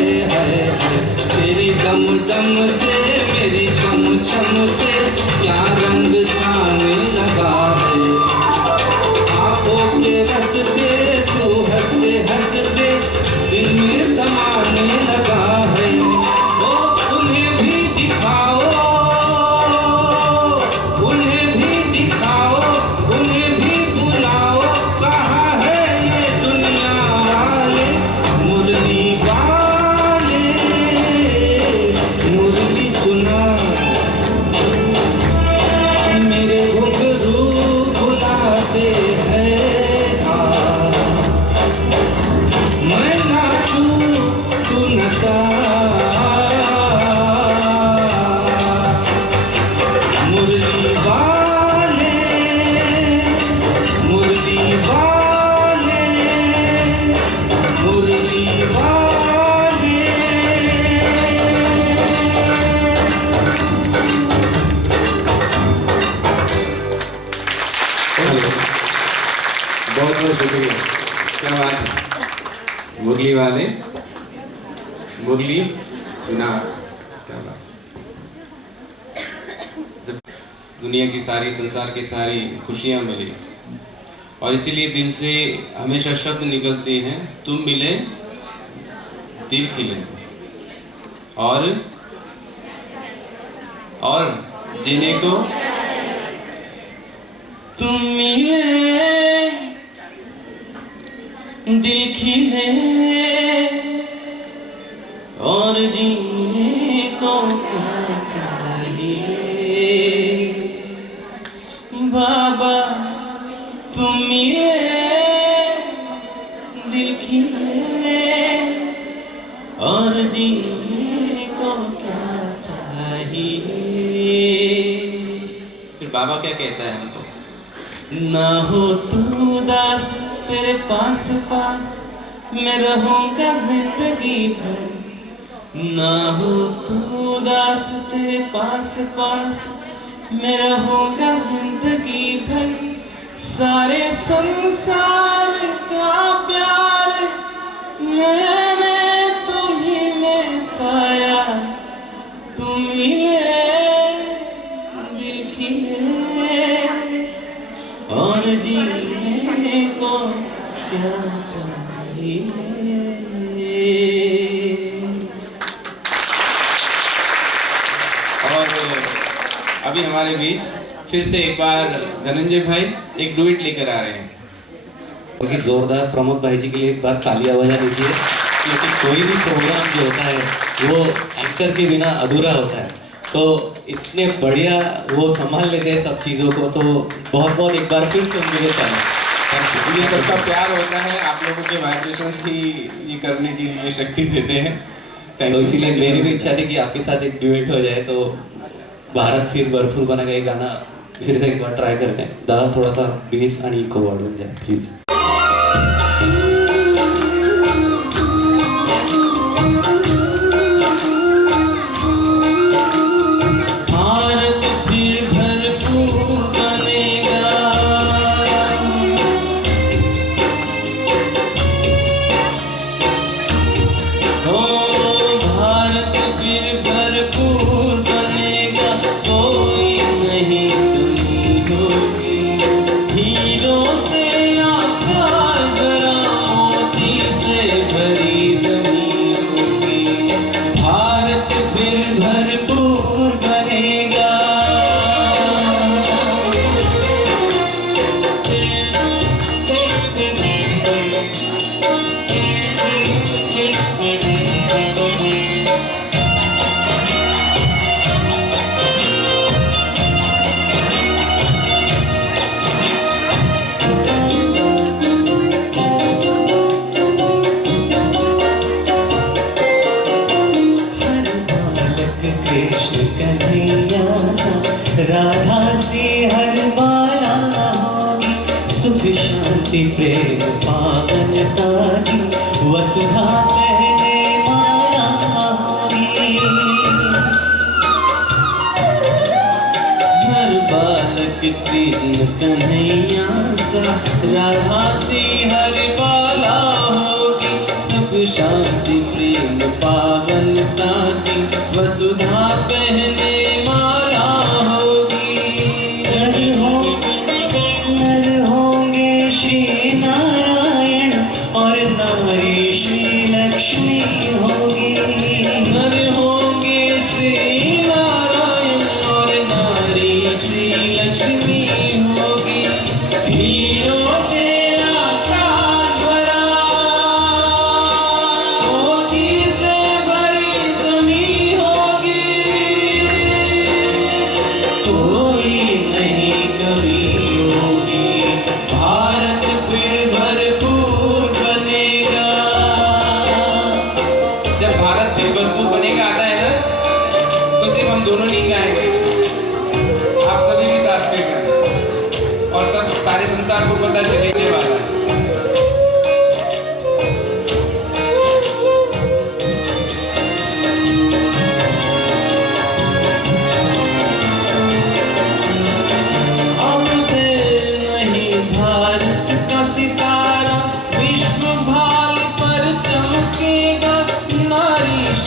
तेरी दम दम से, मेरी छम छम से क्या रंग छाने लगा है। आंखों के रस्ते तू हंसते हंसते दिल में समाने लगा है। ओ उन्हें भी दिखाओ, उन्हें भी दिखाओ, उन्हें भी बुलाओ, कहाँ है ये दुनिया वाले। मुरली वाले मुरली सुना, मेरे घुंघरू बुलाते हैं मैं नाचूं तू नचा। मुरली वाले मुरली सुना। क्या बात। जब दुनिया की सारी संसार की सारी खुशियाँ मिली और इसीलिए दिल से हमेशा शब्द निकलते हैं, तुम मिले दिल खिले और जीने को तुम मिले दिल खिले और जीने को क्या चाहिए। बाबा तुम मिले दिल खिले और जीने को क्या चाहिए। फिर बाबा क्या कहता है हमको? ना हो तू उदास तेरे पास पास मैं रहूंगा जिंदगी भर। ना हो तू उदास तेरे पास पास मैं रहूंगा जिंदगी भर। सारे संसार का प्यार मैंने तुम्हीं में पाया। तुम मिले दिल खिले और जीने को क्या चाहिए। और अभी हमारे बीच फिर से एक बार धनंजय भाई एक डुएट लेकर आ रहे हैं। क्योंकि जोरदार प्रमोद भाई जी के लिए एक बार तालियां बजा दीजिए, क्योंकि कोई भी प्रोग्राम जो होता है वो एंकर के बिना अधूरा होता है। तो इतने बढ़िया वो संभाल लेते हैं सब चीज़ों को, तो बहुत बहुत एक बार फिर से उनके लिए तालियां। ये सबका प्यार होता है, आप लोगों के वाइब्रेशंस ही ये करने की ये शक्ति देते हैं। तो इसीलिए मेरी भी इच्छा थी कि आपके साथ एक ड्यूएट हो जाए। तो भारत फिर भरपूर बना ये गाना फिर से एक बार ट्राय करते हैं। दादा थोड़ा सा बेस आणि इको वाढवून द्या प्लीज। भारत फिर भरपूर बनेगा। ओ भारत फिर भरपूर बनेगा। कोई नहीं कमी होगी। हीरों से आकाश भरा मोती से भरी जमीन होगी। भारत फिर भरपूर बनेगा। हर बालक कृष्ण कन्हैया सा राधा सी हर बाला होगी। सुख शांति प्रेम पावनता की वसुधा पहले माया होगी। हर बालक कृष्ण कन्हैया सा राधा सी हर बाला होगी। सुख शांति प्रेम पावनता की वसुधा पहने माला होगी। नर होंगे श्री नारायण और नारी श्री लक्ष्मी होगी। नर होंगे श्री नारायण और नारी श्री लक्ष्मी होगी। हीरों से आकाश भरा मोती से भरी जमीन होगी। कोई नहीं कमी होगी। भारत फिर भरपूर बनेगा। जब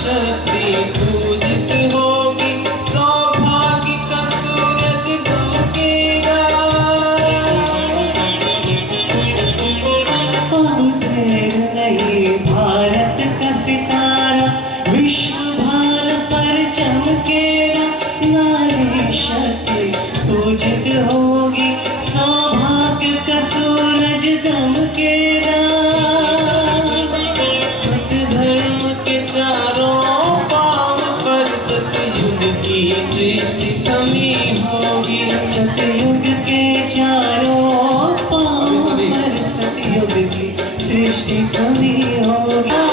शक्ति पूजित होगी, सौभाग्य का सूरज दमकेगा। अब देर नहीं, भारत का सितारा विश्व भाल पर चमकेगा। नारी शक्ति पूजित होगी, सौभाग्य का सूरज दमकेगा। सत्य धर्म के चारों पांव पर सतयुग की सृष्टि थमी होगी। सतयुग के चारों पांव पर सतयुग की सृष्टि थमी होगी।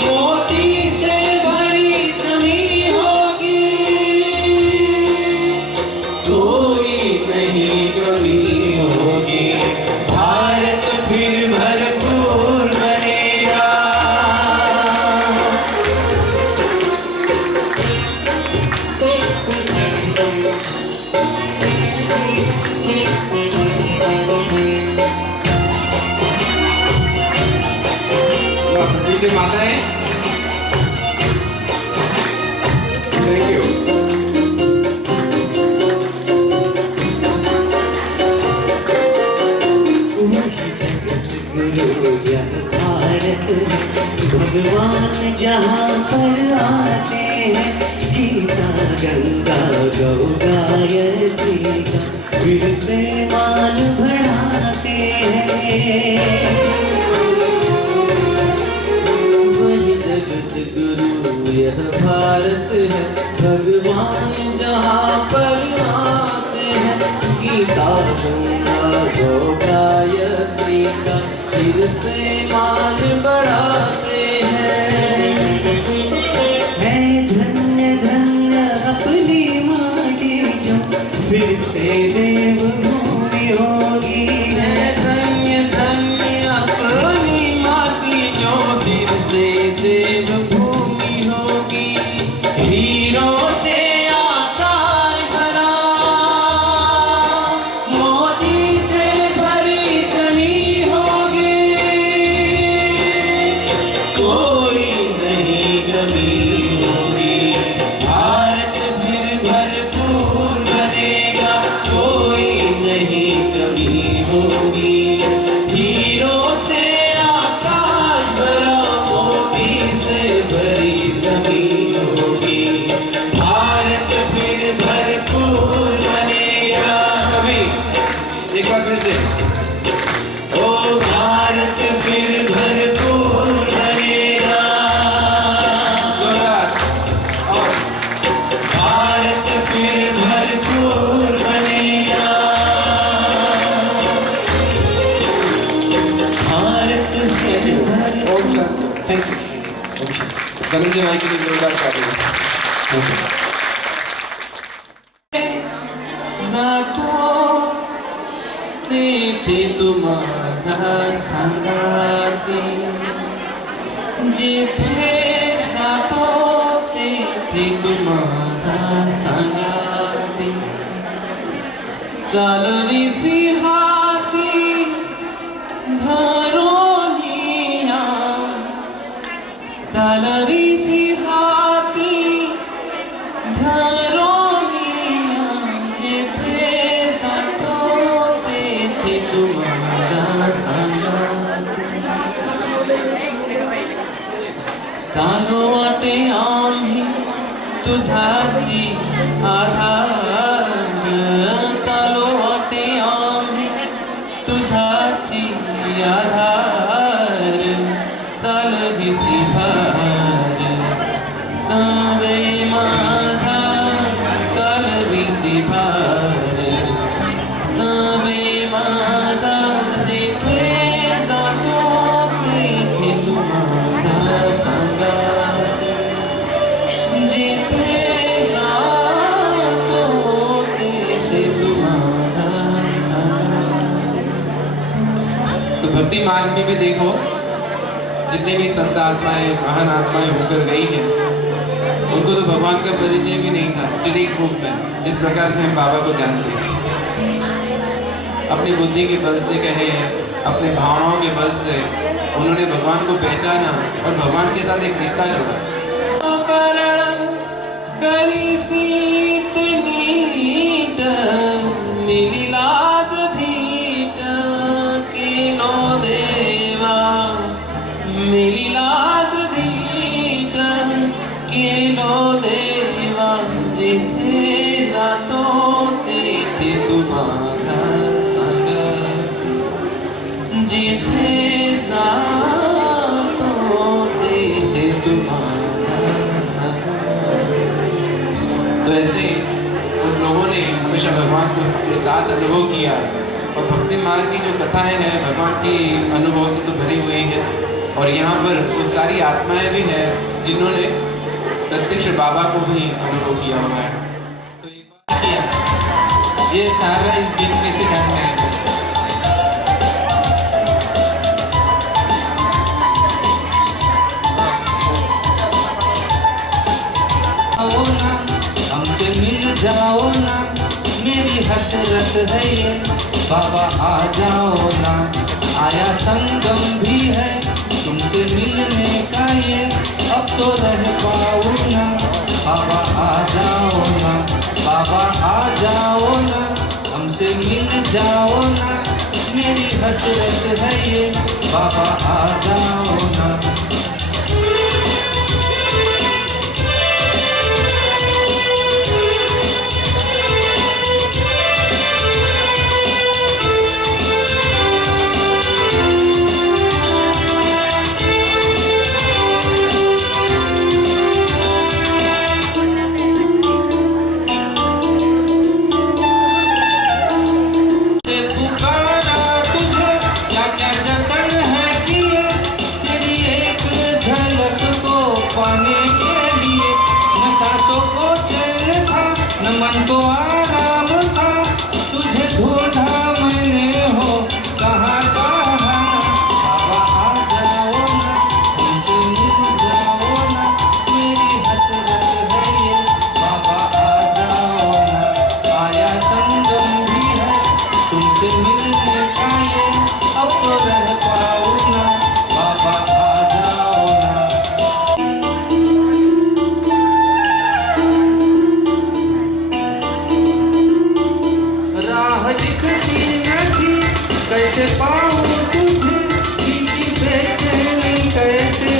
मोती से भरी जमीन होगी, कोई नहीं कमी होगी। भारत फिर भरपूर बनेगा। पीछे माता है। Thank you. गुरु यह भारत भगवान जहाँ पर आते हैं, गीता गंगा गौ गायत्री का फिर से मान बढ़ाते हैं। वही जगत गुरु यह भारत है, भगवान जहाँ पर आते हैं, गीता गंगा गौ गायत्री का फिर से मान बढ़ाते हैं। है धन्य धन्य अपनी माटी जो फिर से देवभूमि होगी। है धन्य धन्य अपनी माटी जो फिर से देवभूमि होगी। हीरों से आकाश भरा, मोती से भरी जमीन होगी। कोई नहीं कमी होगी, भारत फिर भरपूर बनेगा। कोई नहीं कमी होगी। हीरों से आकाश भरा, मोती से भरी जमीन होगी। भारत फिर भरपूर बनेगा। सभी एक बार फिर से। ओ भारत फिर भरपूर बनेगा। जोरदार। और भारत फिर भरपूर बनेगा। भारत फिर भरपूर। ओम शांति। Thank you. ओम शांति। धनंजय भाई के लिए जोरदार तालियां। Thank you. थे तुमाचा संगाती, जिथे जातो तेथे तुमाचा संगाती। चालविसी हाती धरोनिया, चालविसी हाती धरोनिया। जिथे जातो तेथे तुमाचा संगाती। चालो वाटे आम्ही तुझाची आधार, चालो वाटे आम्ही तुझाची आधार। चालविसी भार सवे माझा, चालविसी भार सवे माझा। जिथे जातो तेथे तुझा संगात, जिथे जातो तेथे तुझा संगात। तो भक्ति मार्ग में भी देखो, जितने भी संत आत्माएं महान आत्माएं होकर गई हैं, उनको तो भगवान का परिचय भी नहीं था डायरेक्ट रूप में, जिस प्रकार से हम बाबा को जानते हैं। अपनी बुद्धि के बल से कहे, अपने भावनाओं के बल से उन्होंने भगवान को पहचाना और भगवान के साथ एक रिश्ता जोड़ा। करी सीत नीट मिली लाज धीट केलो देवा मिली लाज धीट केलो देवा जिथे जातो तेथे तू माझा सांग जिथे जातो तेथे तू माझा सांग। तो ऐसे उन लोगों ने हमेशा भगवान को अपने साथ अनुभव किया और भक्ति मार्ग की जो कथाएं हैं भगवान के अनुभव से तो भरी हुई हैं और यहाँ पर वो सारी आत्माएं भी हैं जिन्होंने प्रत्यक्ष बाबा को भी अनुभव किया हुआ है। तो एक बार ये सारा इस गीत में से ध्यान में आएगा। आओ ना हमसे मिल जाओ ना मेरी हसरत है ये बाबा आ जाओ ना आया संगम भी है तुमसे मिलने का ये अब तो रह पाओ ना बाबा आ जाओ ना बाबा आ जाओ ना हमसे मिल जाओ ना मेरी हसरत है ये बाबा आ जाओ ना। पुकारा तुझे क्या क्या जतन है किए तेरी एक झलक को पाने के लिए न सांसों को चैन था न मन को आराम था तुझे ढूंढा मैंने हो कहाँ कहाँ बाबा आ जाओ ना हमसे मिल जाओ ना मेरी हसरत है ये बाबा आ जाओ ना आया संगम भी है तुमसे मिलने का ये अब तो रह पाओ ना बाबा आ जाओ ना। राह दिखती नहीं कैसे पाऊँ तुझे की बेचैनी कैसे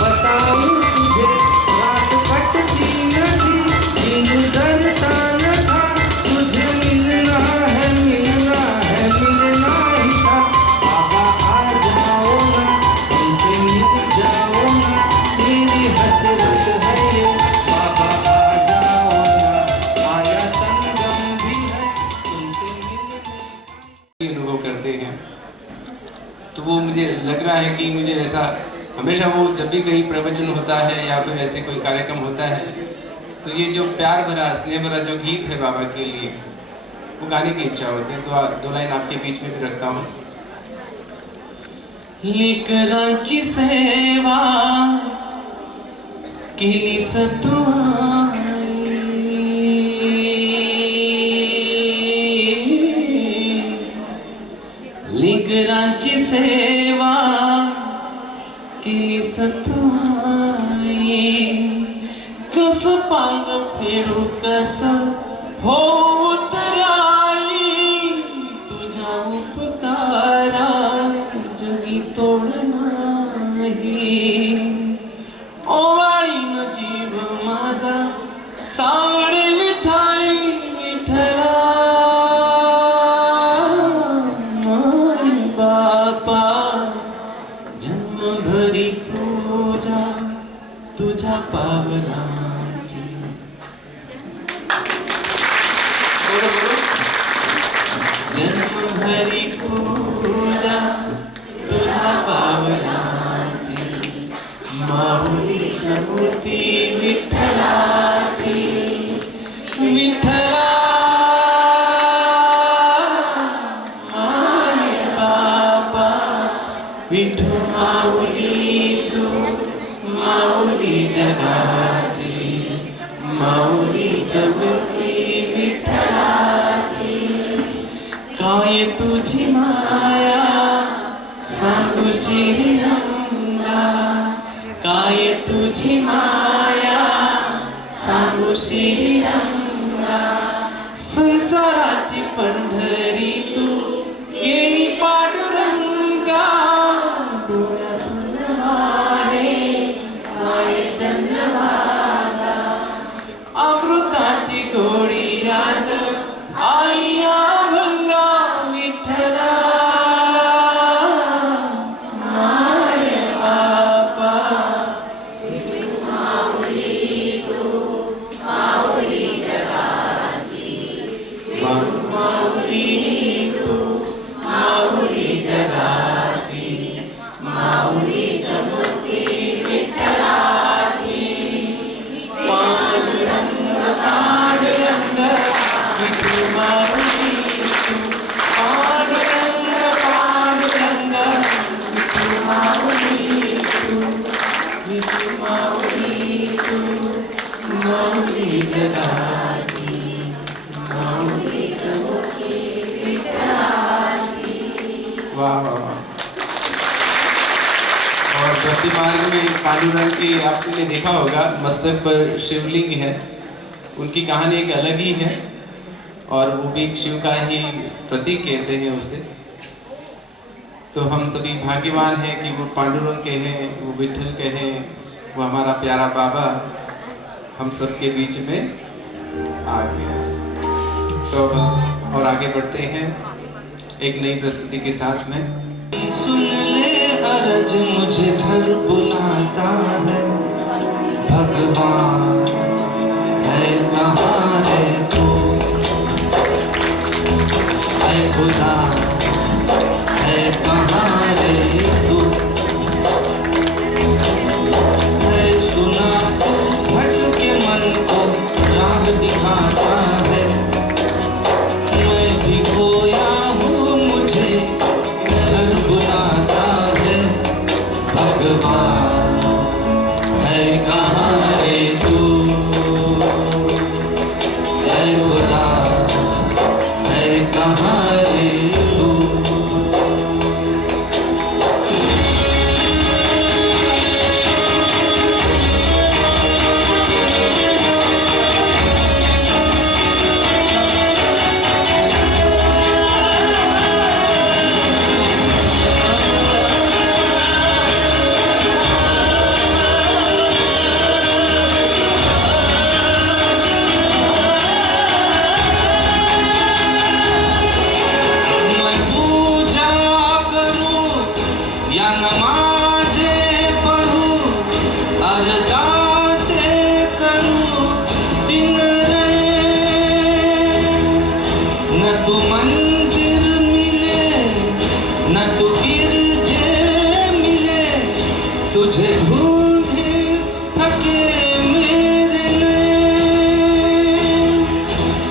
बताऊँ तुझे रात कटती नहीं दिन गुजरता न था तुझे मिलना है मिलना ही था बाबा आ जाओ ना हमसे मिल जाओ ना मेरी हसरत है ये बाबा आ जाओ ना आया संगम भी है तुमसे मिलने अनुभव करते हैं तो वो मुझे लग रहा है कि मुझे ऐसा हमेशा वो जब भी कहीं प्रवचन होता है या फिर ऐसे कोई कार्यक्रम होता है तो ये जो प्यार भरा स्नेह भरा जो गीत है बाबा के लिए वो गाने की इच्छा होती है। तो दो लाइन आपके बीच में भी रखता हूँ। लेकरांची सेवा केली सतवाई लेकरांची सेवा केली सतवाई कस पांग फेडू कस हो उतराई तुझ्या उपकारा जगी तोड नाही ओवाळीन जीव माझा सावळे विठाई विठला माय बापा जन्मभरी पूजा तुझ्या पावलांची। जन्मभरी पूजा तुझ्या पावलांची माऊली मूर्ती विठ्ठलाची विठ्ठला माय बापा विठू माऊली तू माऊली जगाची माऊली मूर्ती विठ्ठलाची काय तुझी माया सांगू सांगू श्रीरंगा काय तुझी माया सांगू श्रीरंगा संसाराची पंढरी तू येई पांडुरंगा डोळ्यातून वाहे माये चंद्रभागा अमृताची गोडी आज आलिया भंगा विठ्ठला माय बापा माऊली तू माऊली जगाची माऊलीच मूर्ती विठ्ठलाची पांडुरंग पांडुरंग विठू माऊली तू पांडुरंग पांडुरंग विठू माऊली तू विठू माऊली तू माऊली जगाची वाह वाह वाह। और भक्ति मार्ग में पांडुरंग के आपने देखा होगा मस्तक पर शिवलिंग है, उनकी कहानी एक अलग ही है और वो भी शिव का ही प्रतीक कहते हैं उसे। तो हम सभी भाग्यवान हैं कि वो पांडुरंग के हैं, वो विठल के हैं, वो हमारा प्यारा बाबा हम सबके बीच में आ गया। तो और आगे बढ़ते हैं एक नई प्रस्तुति के साथ में। सुन ले अरज मुझे घर बुलाता है भगवान है कहाँ है तू है खुदा है कहाँ रे तू है सुना तू भटके मन को राह दिखाता है मैं भी खोया हूँ मुझे घर बुलाता है भगवान है कहाँ रे तू है खुदा है कहाँ रे तू मैं पूजा करूं या नमाज़े पढ़ूं अरदासे करूं दिन रहे न तो मंदिर मिले न तो गिरजे मिले तुझे ढूंढे थके मेरे नैन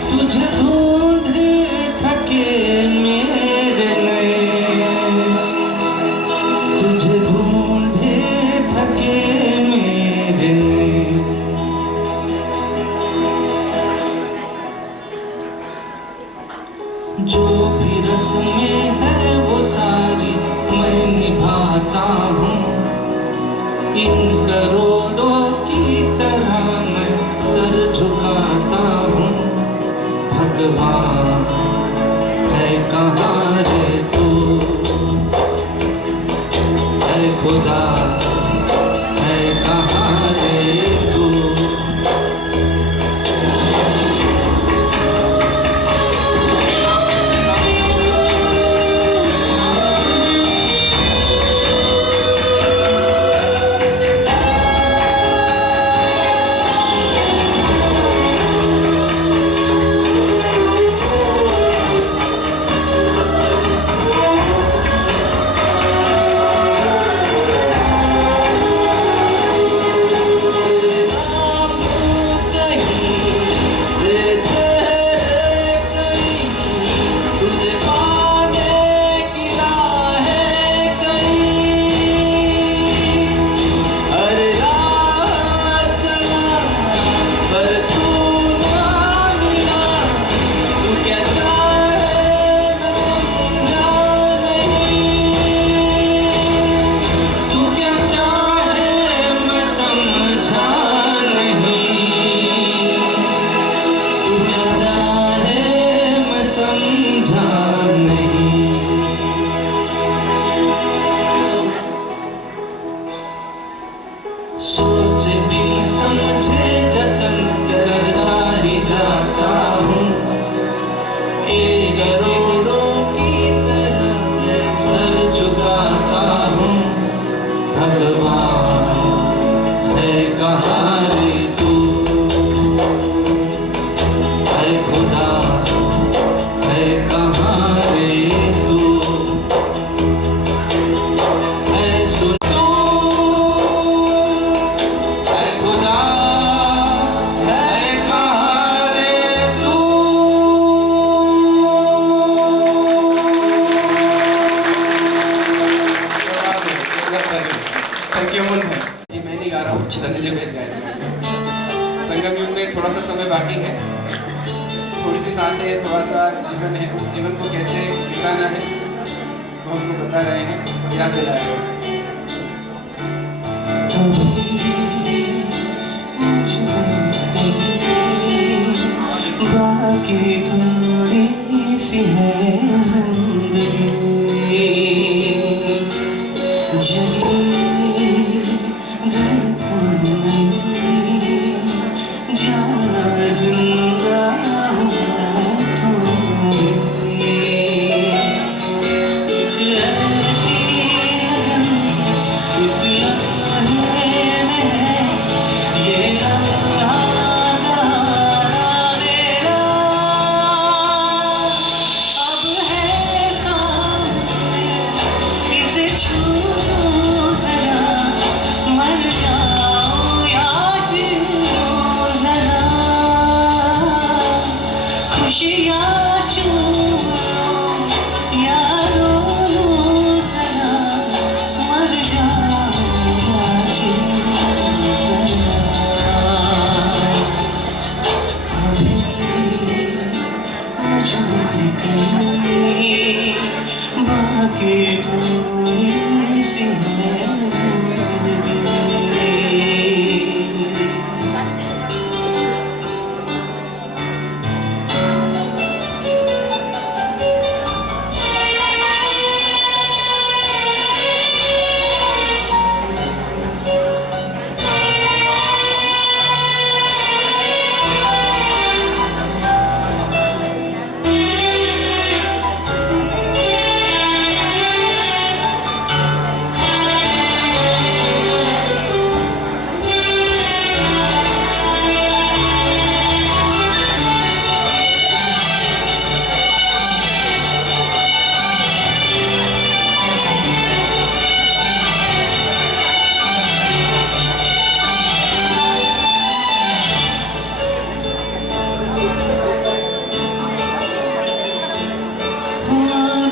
तुझे ढूंढे थके मेरे नैन तुझे ढूंढे थके मेरे नैन जो भी रस्में है वो सारी मैं निभाता हूँ इन करोड़ों की तरह मैं सर झुकाता हूँ भगवान है कहाँ रे तू है खुदा है कहाँ रे तू चंद जवेद गाएंगे। संगम युग में थोड़ा सा समय बाकी है, थोड़ी सी सांसें है, थोड़ा सा जीवन है, उस जीवन को कैसे बिताना है वो हमको बता रहे हैं और याद दिला रहे हैं। बाकी थोड़ी सी है जिंदगी जगी धड़कन जाना जिंदा हुआ तो कुछ ऐसी लगन इस लम्हे में है, ये लम्हा मेरा अब है सामने, इसे छू जरा, मर जाऊं या जीऊं जरा, खुशियाँ चूमूं या रो लूं जरा, मर जाऊं या जीऊं जरा, मुझे कहीं बाकी थोड़ी सी है जिंदगी।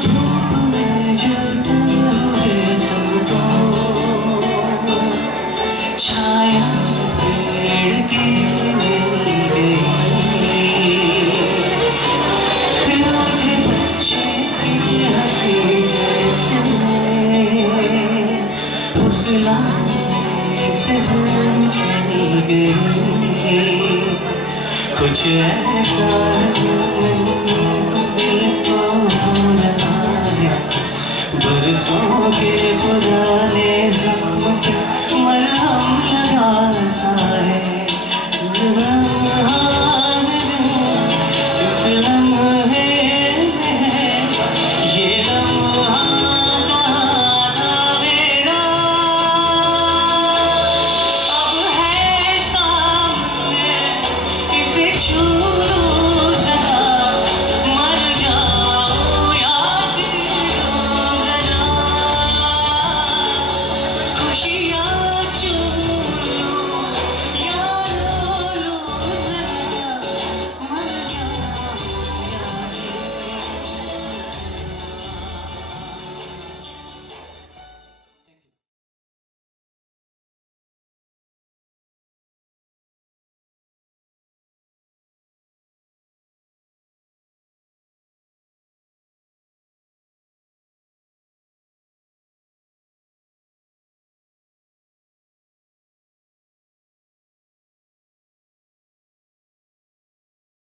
धूप में जलते हुए तुमको छाया पेड़ की मिल गई, रूठे बच्चे की हंसी जैसे उस लाने से भूल खिल गई, कुछ ऐसा दिल को हो रहा है, बरसों के पुराने